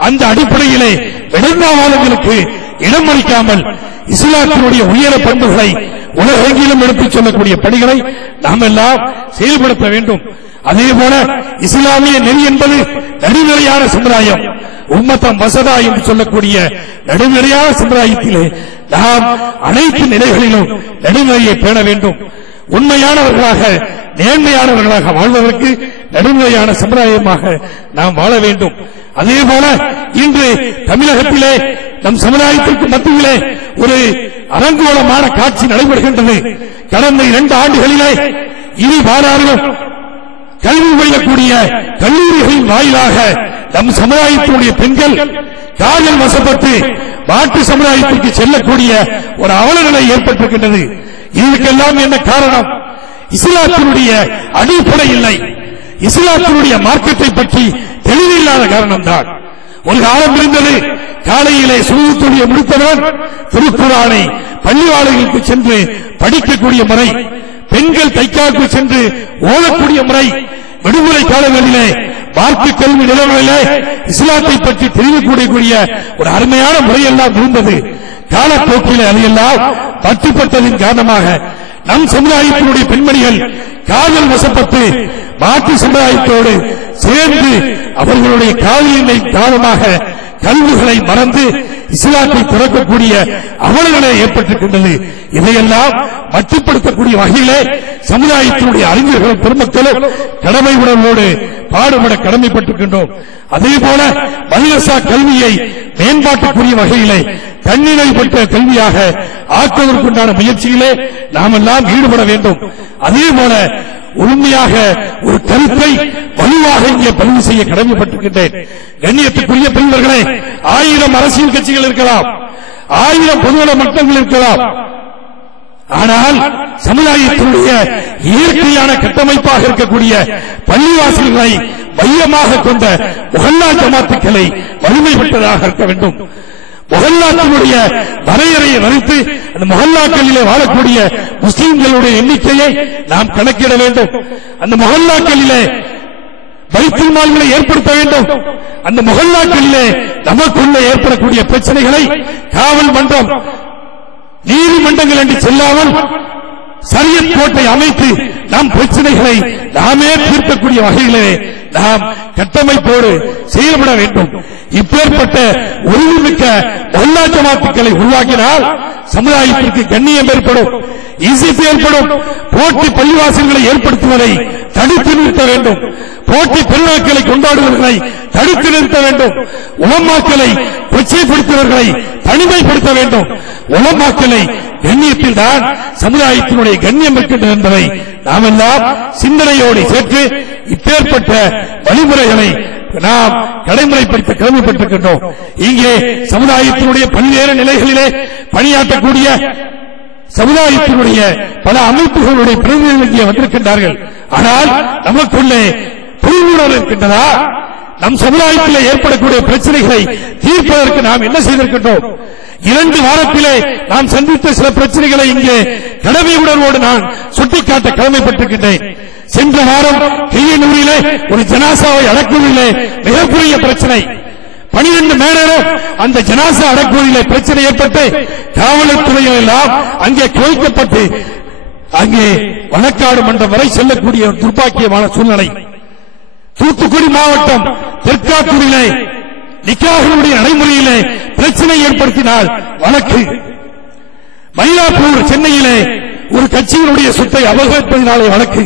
அந்த அடிப்படையிலே இளந்தாவாதங்களுக்கு இடமளிக்காமல் இஸ்லாத்தினுடைய உயர பண்புகளை உலகெங்கிலும் எடுத்துச் சொல்லக்கூடிய பணிகளை நாம் எல்லாம் செயல்படுத்த வேண்டும். அதேபோல இஸ்லாமிய நெறி என்பது நடுநிலையான சமுதாயம், உம்மத்தம் வசதா என்று சொல்லக்கூடிய நடுநிலையான சமுதாயத்திலே நாம் அனைத்து நிலைகளிலும் நடுநிலையை பேண வேண்டும். உண்மையானவர்களாக, நேர்மையானவர்களாக வாழ்வதற்கு நடுநிலையான சமுதாயமாக நாம் வாழ வேண்டும். அதேபோல இன்று தமிழகத்திலே நம் சமுதாயத்திற்கு மத்தியிலே ஒரு அரங்கோலமான காட்சி நடைபெறுகின்றது. கடந்த 2 ஆண்டுகளிலே இரு பாலாறும் கல்வி பயிலக்கூடிய கல்லூரிகளின் வாயிலாக நம் சமுதாயத்தினுடைய பெண்கள் காதல் வசப்பட்டு மாற்று சமுதாயத்திற்கு செல்லக்கூடிய ஒரு அவலநிலை ஏற்பட்டிருக்கின்றது. இதற்கெல்லாம் என்ன காரணம்? இஸ்லாத்தினுடைய அடிப்படை இல்லை, இஸ்லாத்தினுடைய மார்க்கத்தை பற்றி தெளிவில்லாத காரணம்தான். ஒரு காலம் இருந்தது, காலையிலே சுழுத்துடைய முடித்தவன் திருக்குரானை பள்ளிவாளைகளுக்கு சென்று படிக்கக்கூடிய முறை, பெண்கள் தைக்காவுக்கு சென்று ஓடக்கூடிய முறை, விடுமுறை காலங்களிலே மார்க்க கல்வி நிலவரங்களிலே இஸ்லாத்தை பற்றி தெரியக்கூடிய ஒரு அருமையான முறையெல்லாம் இருந்தது. காலப்போக்கிலே அதையெல்லாம் பட்டுப்பட்டதின் காரணமாக நம் சமுதாயத்தினுடைய பெண்மணிகள் காதல் வசப்பட்டு மாற்று சமுதாயத்தோடு சேர்ந்து அவர்களுடைய காதலினை காரணமாக கல்விகளை மறந்து இஸ்லாத்தை திறக்கக்கூடிய அவலநிலை ஏற்பட்டிருக்கின்றது. இதையெல்லாம் மட்டுப்படுத்தக்கூடிய வகையிலே சமுதாயத்தினுடைய அறிஞர்களும் பெருமக்களும் கடமை உணர்வோடு பாடுபட கடமைப்பட்டிருக்கின்றோம். அதேபோல மதரசா கல்வியை மேம்பாட்டுக்குரிய வகையிலே தன்னிலைப்பட்ட கல்வியாக ஆக்குவதற்குண்டான முயற்சியிலே நாம் எல்லாம் ஈடுபட வேண்டும். அதேபோல உண்மையாக ஒரு கருத்தை வலுவாக இங்கே பதிவு செய்ய கடமைப்பட்டிருக்கின்றேன். கண்ணியத்துக்குரிய பெண்களே, 1000 அரசியல் கட்சிகள் இருக்கலாம், 1000 பொதுநல மக்கள் இருக்கலாம், ஆனால் சமுதாயத்தினுடைய இயற்கையான கட்டமைப்பாக இருக்கக்கூடிய பள்ளிவாசல்களை மையமாக கொண்ட முஹல்லா ஜமாத்துக்களை வலிமைப்பட்டதாக இருக்க வேண்டும். முஹல்லாக்களுடைய வரையறையை வரைத்து அந்த முஹல்லாக்களிலே வாழக்கூடிய முஸ்லிம்களுடைய எண்ணிக்கையை நாம் கணக்கிட வேண்டும். அந்த முஹல்லாக்களிலே பைத்துல் மால்களை ஏற்படுத்த வேண்டும். அந்த முஹல்லாக்களிலே நமக்குள்ளே ஏற்படக்கூடிய பிரச்சனைகளை காவல் மன்றம், நீதிமன்றங்கள் என்று செல்லாமல் சரியத் கோட்டை அமைத்து நாம் பிரச்சனைகளை நாமே தீர்க்கக்கூடிய வகையிலே நாம் கட்டமைப்போடு செயல்பட வேண்டும். இப்பேற்பட்ட உறுதிமிக்க முஹல்லா ஜமாத்துக்களை உருவாக்கினால் சமுதாயத்திற்கு கண்ணியம் ஏற்படும், இசைப்பு ஏற்படும். போட்டி பள்ளிவாசல்களை ஏற்படுத்துவதை தடுத்து நிறுத்த வேண்டும். போட்டி பெருநாட்களை கொண்டாடுவர்களை தடுத்து நிறுத்த வேண்டும். உலமாக்களை கொச்சைப்படுத்துவர்களை தனிமைப்படுத்த வேண்டும். உலமாக்களை கண்ணியத்தில் தான் சமுதாயத்தினுடைய கண்ணியம் இருக்கின்றது என்பதை நாம் எல்லாம் சிந்தனையோடு சேர்த்து இப்பேற்பட்ட வழிமுறைகளை நாம் நடைமுறைப்படுத்த கடமைப்பட்டிருக்கின்றோம். இங்கே சமுதாயத்தினுடைய பல்வேறு நிலைகளிலே பணியாற்றக்கூடிய சமுதாயத்தினுடைய பல அமைப்புகளுடைய பிரதிநிதிகள் இங்கே வந்திருக்கின்றார்கள். ஆனால் நமக்குள்ளே புரிந்துணர்வு இருக்கின்றதா? நம் சமுதாயத்தில் ஏற்படக்கூடிய பிரச்சனைகளை தீர்ப்பதற்கு நாம் என்ன செய்திருக்கின்றோம்? 2 வாரத்திலே நாம் சந்தித்த சில பிரச்சனைகளை இங்கே கடமை உணர்வோடு நான் சுட்டிக்காட்ட கடமைப்பட்டிருக்கின்றேன். சென்ற வாரம் கிளியனூரிலே ஒரு ஜனாசாவை அடக்குவதிலே மிகப்பெரிய பிரச்சனை. 12 மணி நேரம் அந்த ஜனாசா அடக்குவதிலே பிரச்சனை ஏற்பட்டு காவல்துறையினர் எல்லாம் அங்கே குவிக்கப்பட்டு அங்கே வழக்காடு மன்றம் வரை செல்லக்கூடிய ஒரு துர்பாக்கியமான சூழ்நிலை. தூத்துக்குடி மாவட்டம் தெற்காத்தூரிலே நிக்காஹினுடைய நடைமுறையிலே பிரச்சனை ஏற்படுத்தினால் வழக்கு. மயிலாப்பூர் சென்னையிலே ஒரு கட்சியினுடைய சொத்தை அபகரிப்பதினாலே வழக்கு.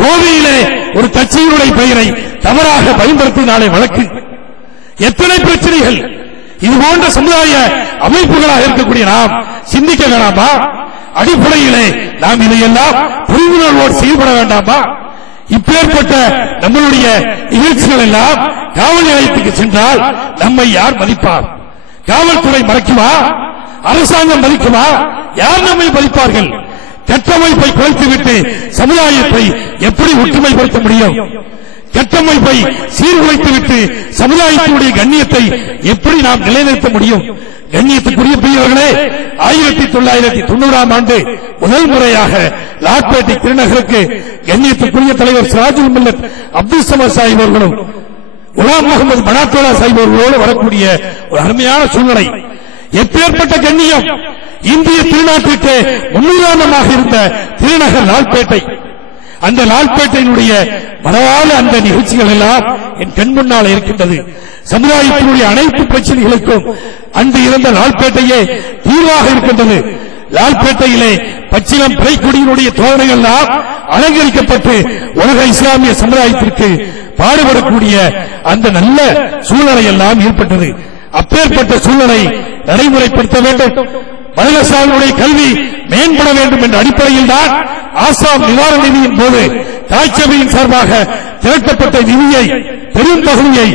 கோவையிலே ஒரு கட்சியினுடைய பெயரை தவறாக பயன்படுத்தினாலே வழக்கு. எத்தனை பிரச்சனைகள்! இது போன்ற சமுதாய அமைப்புகளாக இருக்கக்கூடிய நாம் சிந்திக்க வேண்டாமா? அடிப்படையிலே நாம் இதையெல்லாம் புரிந்துணர்வோடு செயல்பட வேண்டாமா? இப்பேற்பட்ட நம்மளுடைய நிகழ்ச்சிகள் எல்லாம் காவல் நிலையத்துக்கு சென்றால் நம்மை யார் மதிப்பார்? காவல்துறை மறைக்குமா? அரசாங்கம் மதிக்குமா? யார் நம்மை மதிப்பார்கள்? கட்டமைப்பை குறைத்துவிட்டு சமுதாயத்தை எப்படி ஒற்றுமைப்படுத்த முடியும்? கட்டமைப்பை சீர்குலைத்துவிட்டு சமுதாயத்தினுடைய கண்ணியத்தை எப்படி நாம் நிலைநிறுத்த முடியும்? கண்ணியத்துக்குரிய பெரியவர்களே, 1990ஆம் ஆண்டு முதல் முறையாக லாட்பேட்டை திருநகருக்கு கண்ணியத்துக்குரிய தலைவர் சிராஜுல் மில்லத் அப்துல் சமத் சாஹிப் அவர்களும் குலாம் முகமது பனாத்தோலா சாஹிப் அவர்களோடு வரக்கூடிய ஒரு அருமையான சூழ்நிலை. எப்பேற்பட்ட கண்ணியம்! இந்திய திருநாட்டிற்கு முன்னுதாரணமாக இருந்த திருநகர் லால்பேட்டை. அந்த லால்பேட்டையினுடைய மனவாள அந்த நிகழ்ச்சிகள் எல்லாம் என் கண் முன்னால் இருக்கின்றது. சமுதாயத்தினுடைய அனைத்து பிரச்சனைகளுக்கும் அன்று இருந்த லால்பேட்டையே தீர்வாக இருக்கின்றது. லால்பேட்டையிலே பச்சிலம் பிறைக்குடியினுடைய தோரணைகள் எல்லாம் அலங்கரிக்கப்பட்டு உலக இஸ்லாமிய சமுதாயத்திற்கு பாடுபடக்கூடிய அந்த நல்ல சூழ்நிலை எல்லாம் ஏற்பட்டது. அப்பேற்பட்ட சூழ்நிலை நடைமுறைப்படுத்த வேண்டும். மதரசாவுடைய கல்வி மேம்பட வேண்டும் என்ற அடிப்படையில் தான் ஆசாம் நிவாரண நிதியின் போது தாய்ச்சபையின் சார்பாக திரட்டப்பட்ட நிதியை பெரும் பகுதியை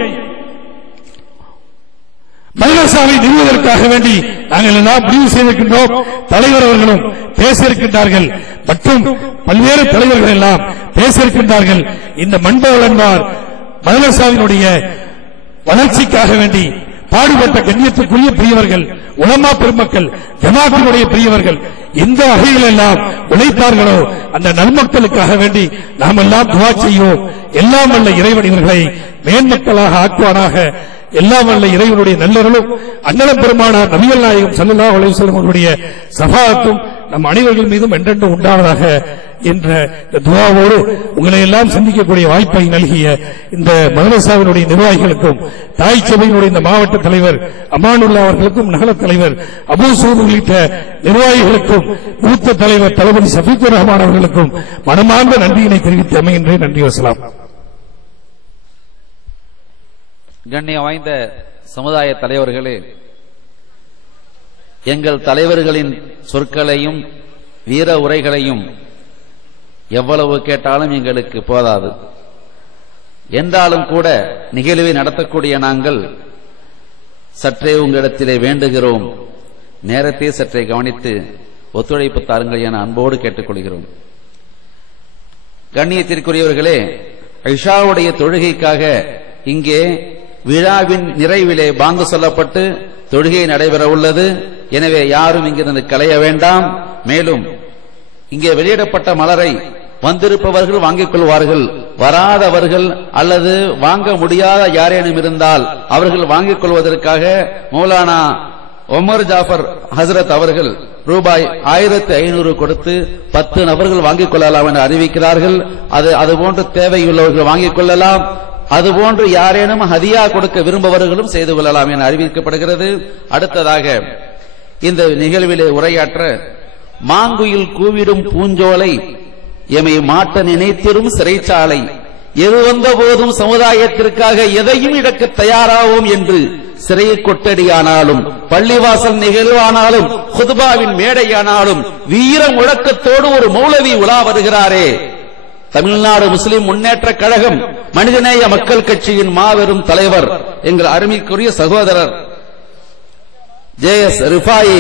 மதரசாவை நிறுவுவதற்காக வேண்டி நாங்கள் எல்லாம் முடிவு செய்திருக்கின்றோம். தலைவர் அவர்களும் பேசியிருக்கின்றார்கள் மற்றும் பல்வேறு தலைவர்கள் எல்லாம் பேசியிருக்கின்றார்கள். இந்த மண்பவளன்மார் மதரசாவினுடைய வளர்ச்சிக்காக வேண்டி பாடுபட்ட கண்ணியத்துக்குரிய பெரியவர்கள், உலமா பெருமக்கள், ஜமாத்தினுடைய பெரியவர்கள் எந்த வகையில் எல்லாம் உழைத்தார்களோ அந்த நல்மக்களுக்காக வேண்டி நாம் எல்லாம் துவா செய்வோம். எல்லாம் வல்ல இறைவன் இவர்களை மேன்மக்களாக ஆக்குவானாக. எல்லாம் வல்ல இறைவனுடைய நல்லர்களும் அண்ணலம் பெருமானார் நபிகள் நாயகம் ஸல்லல்லாஹு அலைஹி வஸல்லம் அவர்களுடைய ஸஃபாஅத்தும் நம் அனைவர்கள் மீதும் என்றென்றும் உண்டாவதாக என்ற துஆவோடு உங்களை எல்லாம் சந்திக்கக்கூடிய வாய்ப்பை நல்கிய இந்த மதரசாவினுடைய நிர்வாகிகளுக்கும், தாய் சபையினுடைய இந்த மாவட்ட தலைவர் அமானுல்லா அவர்களுக்கும், நகர தலைவர் அபூ சூத் உள்ளிட்ட நிர்வாகிகளுக்கும், மூத்த தலைவர் தளபதி ஷஃபீக்குர் ரஹ்மான் அவர்களுக்கும் மனமார்ந்த நன்றியினை தெரிவித்து அமைகின்றேன். நன்றி, வசலாம். கண்ணியம் வாய்ந்த சமுதாய தலைவர்களே, எங்கள் தலைவர்களின் சொற்களையும் வீர உரைகளையும் எவ்வளவு கேட்டாலும் எங்களுக்கு போதாது. என்றாலும் கூட நிகழ்வை நடத்தக்கூடிய நாங்கள் சற்றே உங்களிடத்திலே வேண்டுகிறோம், நேரத்தை சற்றே கவனித்து ஒத்துழைப்பு தாருங்கள் என அன்போடு கேட்டுக்கொள்கிறோம். கண்ணியத்திற்குரியவர்களே, இஷாவுடைய தொழுகைக்காக இங்கே விழாவின் நிறைவிலே பாங்கு சொல்லப்பட்டு தொழுகை நடைபெற உள்ளது. எனவே யாரும் இங்கிருந்து கலைய வேண்டாம். மேலும் இங்கே வெளியிடப்பட்ட மலரை வந்திருப்பவர்கள் வாங்கிக் கொள்வார்கள். வராதவர்கள் அல்லது வாங்க முடியாத யாரேனும் இருந்தால் அவர்கள் வாங்கிக் கொள்வதற்காக மௌலானா உமர் ஜாஃபர் ஹசரத் அவர்கள் ரூபாய் 1500 கொடுத்து 10 நபர்கள் வாங்கிக் கொள்ளலாம் என அறிவிக்கிறார்கள். அதுபோன்று தேவையுள்ளவர்கள் வாங்கிக் கொள்ளலாம். அதுபோன்று யாரேனும் ஹதியா கொடுக்க விரும்புபவர்களும் செய்து கொள்ளலாம் என அறிவிக்கப்படுகிறது. அடுத்ததாக இந்த நிகழ்விலே உரையாற்ற மாங்குயில் கூவிடும் பூஞ்சோலை, எமை மாட்ட நினைத்திரும் சிறைச்சாலை, எது வந்த போதும் சமுதாயத்திற்காக எதையும் இழக்க தயாராகும் என்று சிறை கொட்டடியானாலும் பள்ளிவாசல் நிகழ்வானாலும் குதுபாவின் மேடையானாலும் வீர முழக்கத்தோடு ஒரு மௌலவி உலா வருகிறாரே, தமிழ்நாடு முஸ்லிம் முன்னேற்ற கழகம் மனிதநேய மக்கள் கட்சியின் மாபெரும் தலைவர் எங்கள் அருமைக்குரிய சகோதரர் JS ரிஃபாயி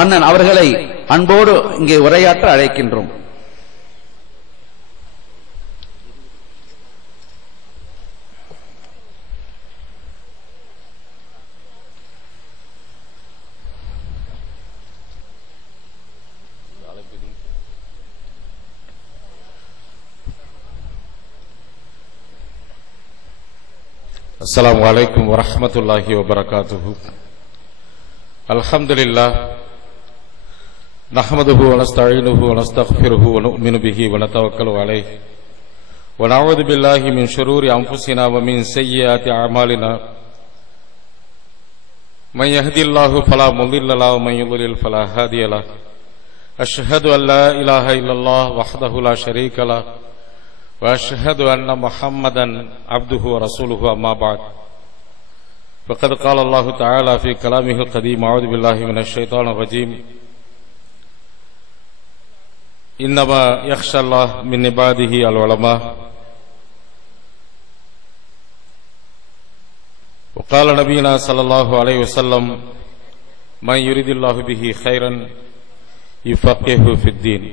அண்ணன் அவர்களை அன்போடு இங்கே உரையாற்ற அழைக்கின்றோம். السلام عليكم ورحمة الله وبركاته. الحمد لله نحمده ونستعينه ونستغفره ونؤمن به ونتوكل عليه ونعوذ بالله من شرور أنفسنا ومن سيئات أعمالنا من يهدي الله فلا مضل له ومن يضلل فلا هادي له. أشهد أن لا إله إلا الله وحده لا شريك له وأشهد أن محمدا عبده ورسوله. أما بعد فقد قال الله تعالى في كلامه القديم: أعوذ بالله من الشيطان الرجيم. إنما يخشى الله من عباده العلماء. وقال نبينا صلى الله عليه وسلم: من يريد الله به خيرا يفقهه في الدين.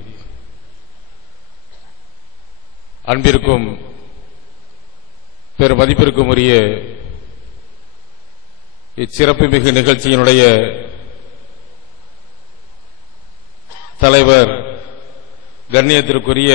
அன்பிற்கும் பெருமதிப்பிற்கும் உரிய இச்சிறப்பு மிகு நிகழ்ச்சியினுடைய தலைவர், கண்ணியத்திற்குரிய